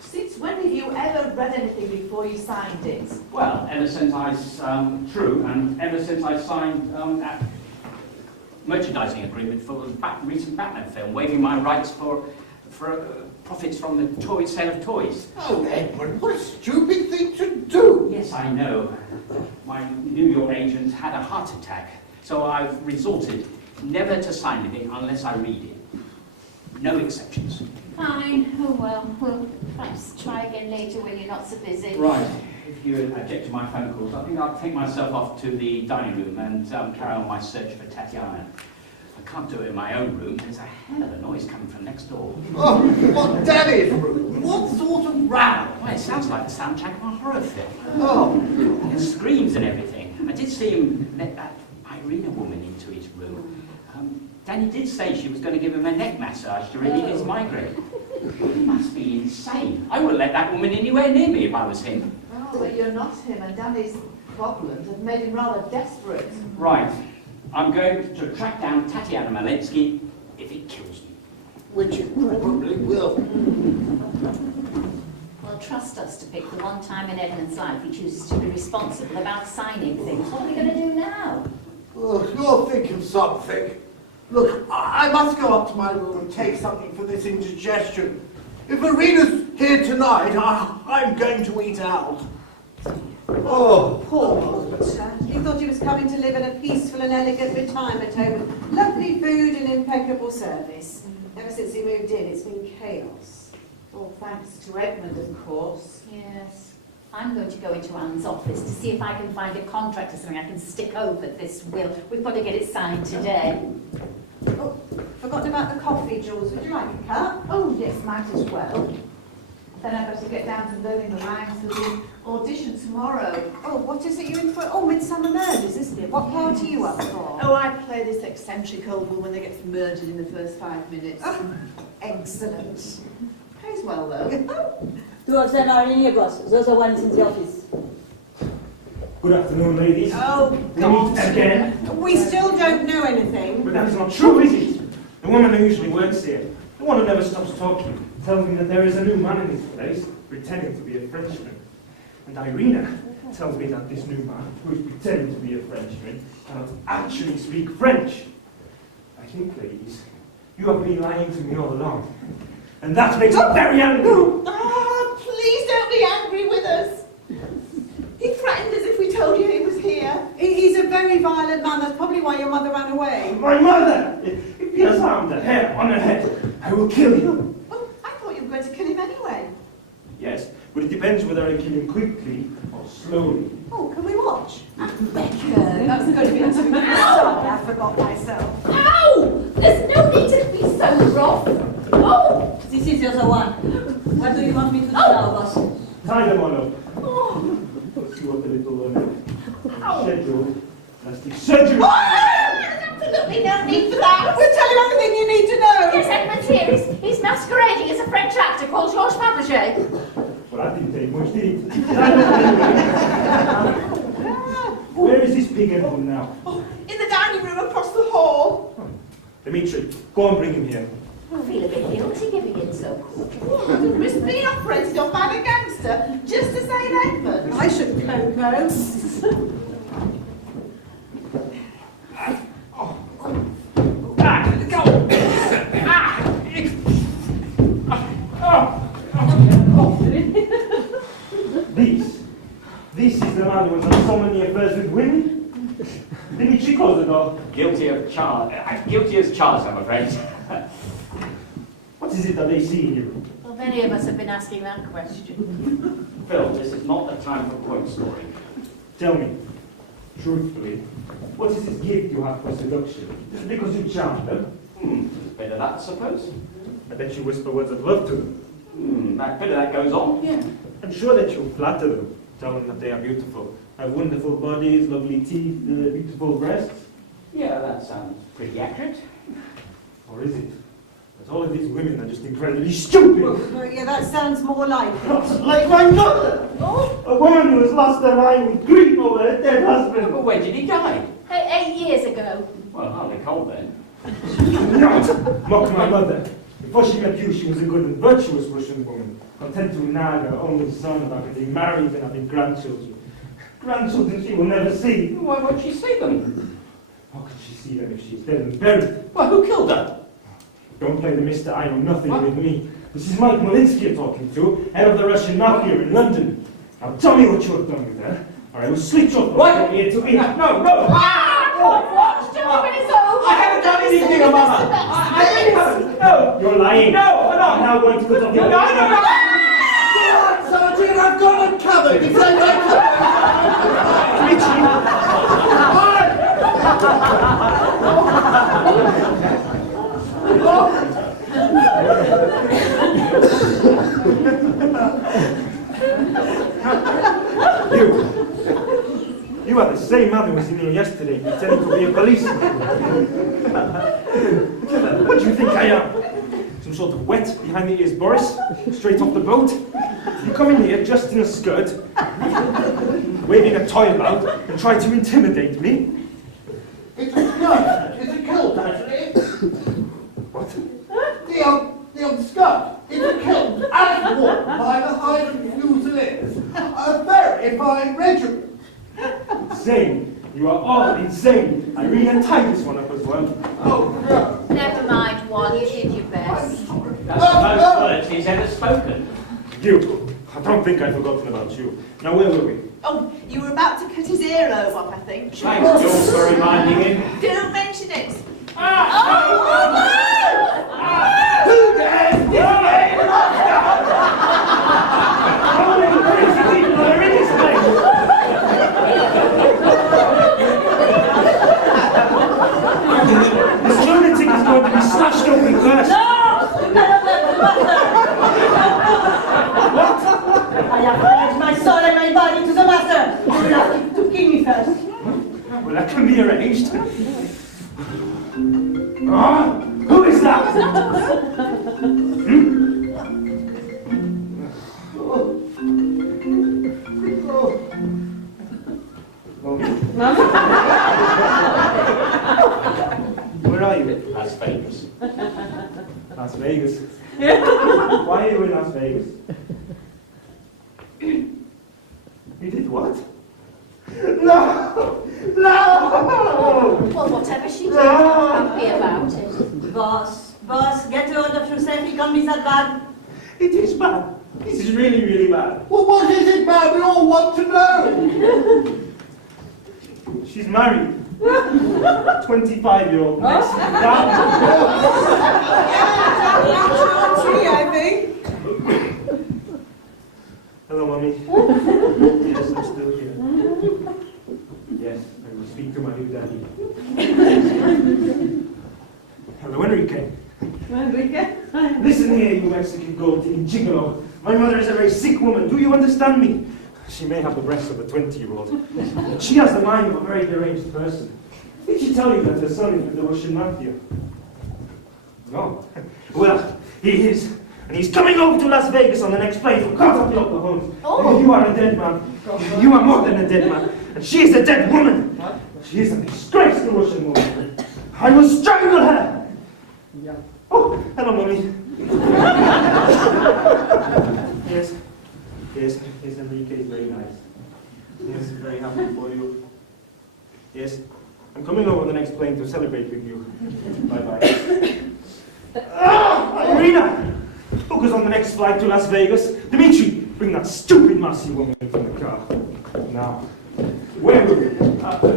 Since when have you ever read anything before you signed it? Well, ever since true, and ever since I signed that merchandising agreement for the recent Batman film, waiving my rights for profits from the sale of toys. Oh, Edmund, what a stupid thing to do. Yes, I know. My New York agent had a heart attack, so I've resorted never to sign anything unless I read it. No exceptions. Fine. Oh well, we'll perhaps try again later when you're not so busy. Right. If you object to my phone calls, I think I'll take myself off to the dining room and carry on my search for Tatiana. I can't do it in my own room. There's a hell of a noise coming from next door. Oh, what Danny's room? What sort of row? Well, it sounds like the soundtrack of a horror film. Oh, It screams and everything. I did see him let that Irina woman into his room. Danny did say she was going to give him a neck massage to relieve his migraine. He must be insane. I wouldn't let that woman anywhere near me if I was him. Oh, but you're not him, and Danny's problems have made him rather desperate. Right. I'm going to track down Tatiana Malinsky if it kills me. which it probably will. Well, trust us to pick the one time in Edmund's life he chooses to be responsible about signing things. What are we going to do now? Oh, you'll think of something. Look, I must go up to my room and take something for this indigestion. If Irina's here tonight, I'm going to eat out. Oh, Poor Peter. He thought he was coming to live in a peaceful and elegant retirement home with lovely food and impeccable service. Ever since he moved in, it's been chaos. All thanks to Edmund, of course. Yes. I'm going to go into Anne's office to see if I can find a contract or something I can stick over this will. We've got to get it signed today. Oh, forgotten about the coffee, Jules. Would you like a cup? Oh, yes, might as well. Then I've got to get down to learning the lines for the audition tomorrow. Oh, what is it you're in for? Oh, Midsummer Murders, isn't it? What part are you up for? Oh, I play this eccentric old woman that gets murdered in the first 5 minutes. Oh, excellent. Pays well, though. Two of them are in Lagos. The other one is in the office. Good afternoon, ladies. Oh, We God. meet again. We still don't know anything. But that is not true, is it? The woman who usually works here, the one who never stops talking, tells me that there is a new man in this place, pretending to be a Frenchman. And Irina tells me that this new man, who is pretending to be a Frenchman, cannot actually speak French. I think, ladies, you have been lying to me all along. And that makes me very angry. Oh, please don't be angry with us. He threatened us if we told you he was here. He's a very violent man. That's probably why your mother ran away. My mother! If he has harmed a hair on her head, I will kill him. Oh, I thought you were going to kill him anyway. Yes, but it depends whether I kill him quickly or slowly. Oh, can we watch? Becca, That's going to be too much. Sorry, I forgot myself. Ow! There's no need to be so rough. Oh! This is the other one. What do you want me to do now, boss? Tie them all up. Oh! Let's see what the little schedule. Plastic surgery! Absolutely no need for that. We'll tell you everything you need to know. Yes, Edmund's here. He's masquerading as a French actor called Georges Fabergé. Well, that didn't take much, did it? Where is this pig Edmund now? Oh, in the dining room across the hall. Dimitri, go and bring him here. I feel a bit guilty giving in so quick. Oh, risk being operated on by a gangster just to save Edmund. I shouldn't cocoa. This is the man who has had so many affairs with women? Dimitri, close the door. Guilty as charged, I'm afraid. What is it that they see in you? Well, many of us have been asking that question. Phil, this is not the time for point scoring. Tell me, truthfully, what is this gift you have for seduction? Is it because you charm them? There's a bit of that, I suppose. I bet you whisper words of love to them. That bit of that goes on. Yeah. I'm sure that you flatter them, tell them that they are beautiful, have wonderful bodies, lovely teeth, beautiful breasts. Yeah, that sounds pretty accurate. Or is it? That all of these women are just incredibly stupid. Well, yeah, that sounds more like it. Like my mother! A woman who has lost her mind with grief over her dead husband. But when did he die? 8 years ago. Well, hardly cold then. Not mock my mother. Before she met you, she was a good and virtuous Russian woman, content to nag her only son about getting married and having grandchildren. Grandchildren she will never see. Why won't she see them? How could she see them if she's dead and buried? Well, who killed her? Don't play the Mr. I know nothing with me. This is Mike Malinsky you're talking to, head of the Russian mafia in London. Now tell me what you have done with her, or I will slit your throat from ear to ear. No! I haven't done anything, Mama! I really haven't! No! You're lying. No, I'm not! I'm now going to cut off your No! Sergeant, I've got him covered. He's You are the same man who was in here yesterday, pretending to be a policeman. What do you think I am? Some sort of wet behind the ears Boris? Straight off the boat? You come in here just in a skirt, waving a toy about, and try to intimidate me? It's a skirt. It's a kilt, actually. What? The old skirt. It's a kilt, as worn by the Highland Fusiliers. A very fine regiment. Insane. You are all insane. I really tie this one up as well. Oh, no. Never mind, one. You did your best. That's the most words he's ever spoken. You. I don't think I've forgotten about you. Now, where were we? Oh, you were about to cut his earlobe off, I think. Thanks, George, for reminding him. Don't mention it. Who dares defame an Oscar? How many crazy people are in this place? This lunatic is going to be slashed open first. I have pledged my soul and my body to the master. You will have to kill me first. Well, that can be arranged. Ah, who is that? Las Vegas. Why are you in Las Vegas? You did what? No! No! Well, whatever she did, I'm happy about it. Boss, get hold of yourself, it can't be that bad. It is bad. This is really, really bad. Well, what is it, man? We all want to know. She's married. 25-year-old Mexican gal. I think. Hello, Mommy. Yes, I'm still here. Yes, I will speak to my new daddy. Hello, Enrique. Listen here, you Mexican gold-digging gigolo. My mother is a very sick woman. Do you understand me? She may have the breasts of a 20-year-old. She has the mind of a very deranged person. Did she tell you that her son is with the Russian mafia? No. Well, he is. And he's coming over to Las Vegas on the next plane from Casa de Oklahoma. Oh. You are a dead man. You are more than a dead man. And she is a dead woman. She is a disgrace to Russian woman. I will strangle her. Oh, hello, Mommy. Yes. Yes, Enrique is very nice. Yes, very happy for you. Yes, I'm coming over on the next plane to celebrate with you. Bye-bye. Irina! Focus on the next flight to Las Vegas. Dimitri, bring that stupid Marcy woman from the car. Now, where will we?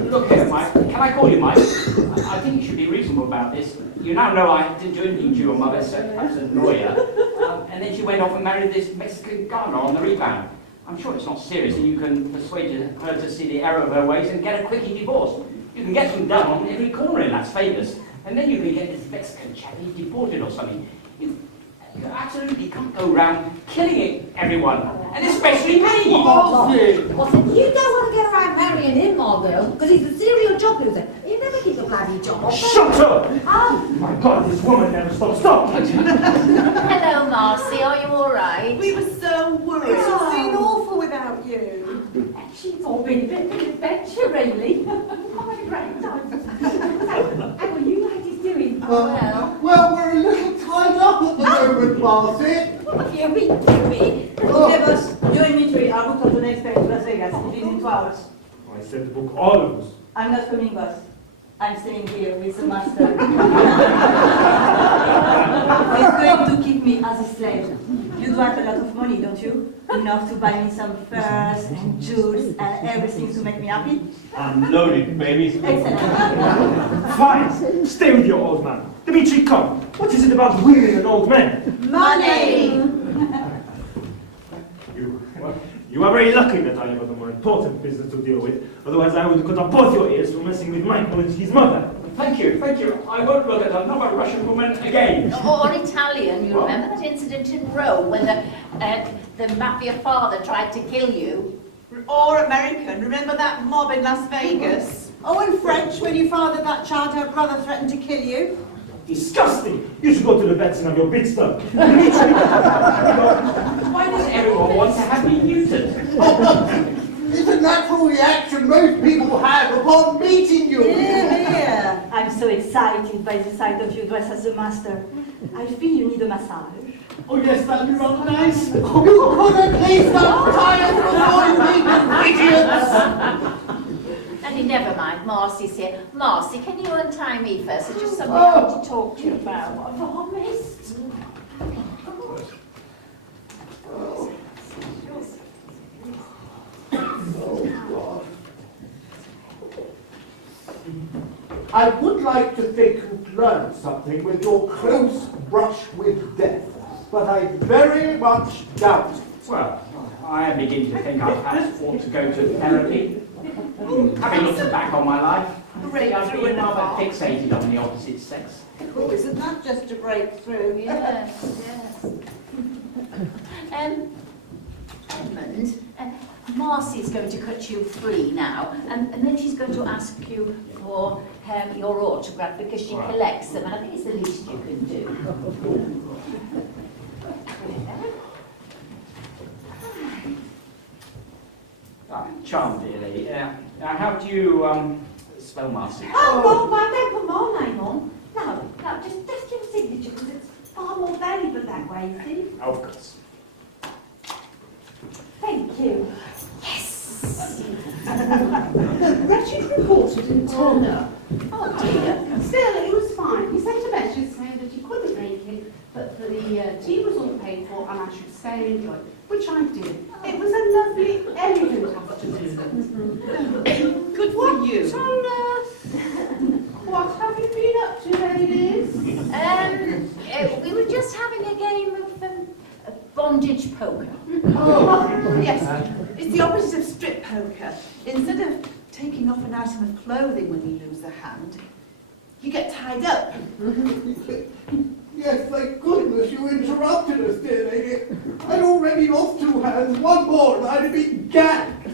Look here, Mike. Can I call you Mike? I think you should be reasonable about this. You now know I didn't do anything to your mother, so perhaps annoy her. And then she went off and married this Mexican gardener on the rebound. I'm sure it's not serious, and you can persuade her to see the error of her ways and get a quickie divorce. You can get them done on every corner in Las Vegas, and then you can get this Mexican chap deported or something. You absolutely can't go around killing everyone, and especially me. Well, you don't want to get around marrying him, Margot, because he's a serial job loser. He'll never keep a bloody job. Shut up! Oh. My God, this woman never stops talking. Hello, Marcy. Are you all right? We were so worried. It's all been awful without you. Actually, it's all been a bit of an adventure, really. I've had a great time. How are you ladies doing? Well, Well, we're a little tied up at the moment, Marcy. What have you been doing? Okay, boss, you and Mitri are booked on the next plane to Las Vegas. It is in 2 hours. I said to book all of us. I'm not coming, boss. I'm staying here with the master. He's going to keep me as a slave. You do have a lot of money, don't you? Enough to buy me some furs and jewels and everything to make me happy? I'm loaded, baby. Excellent. Fine. Stay with your old man. Dimitri, come. What is it about women and old men? Money! You are very lucky that I have a more important business to deal with. Otherwise, I would cut off both your ears for messing with Michael and his mother. Thank you, thank you. I won't look at another Russian woman again. or Italian. You remember that incident in Rome when the mafia father tried to kill you? Or American. Remember that mob in Las Vegas? Oh, and French, when you fathered that child, her brother threatened to kill you. Disgusting! You should go to the vets and have your big stuff. Why does everyone want to have me neutered? It's a natural reaction most people have upon meeting you. Yeah. I'm so excited by the sight of you dressed as a master. I feel you need a massage. Oh yes, that'd be rather nice. Oh, you could at least untie us before you leave, idiots. Andy, never mind. Marcy's here. Marcy, can you untie me first? There's just something I want to talk to you about. I promised. I would like to think you've learned something with your close brush with death, but I very much doubt it. Well, I am beginning to think I perhaps ought to go to therapy. Having looked back on my life, I've been rather fixated on the opposite sex. Oh, isn't that just a breakthrough? Yes, yes. Edmund, Marcy's going to cut you free now, and then she's going to ask you for your autograph because she collects them, and I think it's the least you can do. Charmed, dear lady. How do you spell Marcy? Oh, well, don't put my name on. No, just your signature, because it's far Maisie. Of course. Thank you. The wretched reporter didn't turn up. Oh dear. Still, it was fine. He sent a message saying that he couldn't make it, but the tea was all paid for and I should stay and enjoy it, which I did. It was a lovely, elegant afternoon. Good for you. What on earth? What have you been up to, ladies? We were just having a game of bondage poker. Oh, yes. It's the opposite of strip poker. Instead of taking off an item of clothing when you lose a hand, you get tied up. Yes, thank goodness you interrupted us, dear lady. I'd already lost 2 hands, one more, and I'd have been gagged.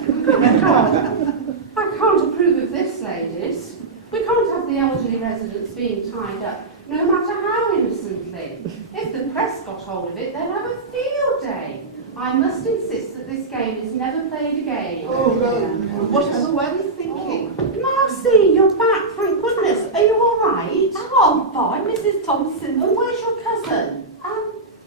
I can't approve of this, ladies. We can't have the elderly residents being tied up, no matter how innocently. If the press got hold of it, they'd have a field day. I must insist that this game is never played again. Oh, no. Whatever were you thinking? Marcy, you're back, thank goodness. Are you all right? Oh, I'm fine, Mrs. Thompson. And where's your cousin?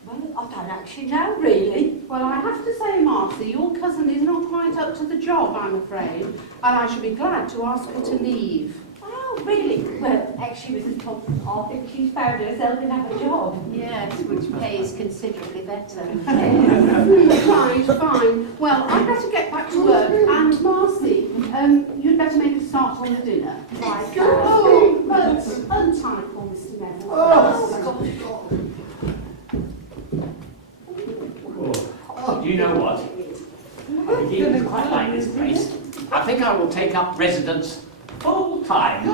Well, I don't actually know, really. Well, I have to say, Marcy, your cousin is not quite up to the job, I'm afraid, and I should be glad to ask her to leave. Oh, really? Well, actually, Mrs. Thompson, I think she's found herself another job. Yes, which pays considerably better. Right, fine. Well, I'd better get back to work, and Marcy, you'd better make a start on the dinner. Right. Oh, but untypical, Mr. Neville. Oh, Do you know what? I begin to quite like this place. I think I will take up residence full time.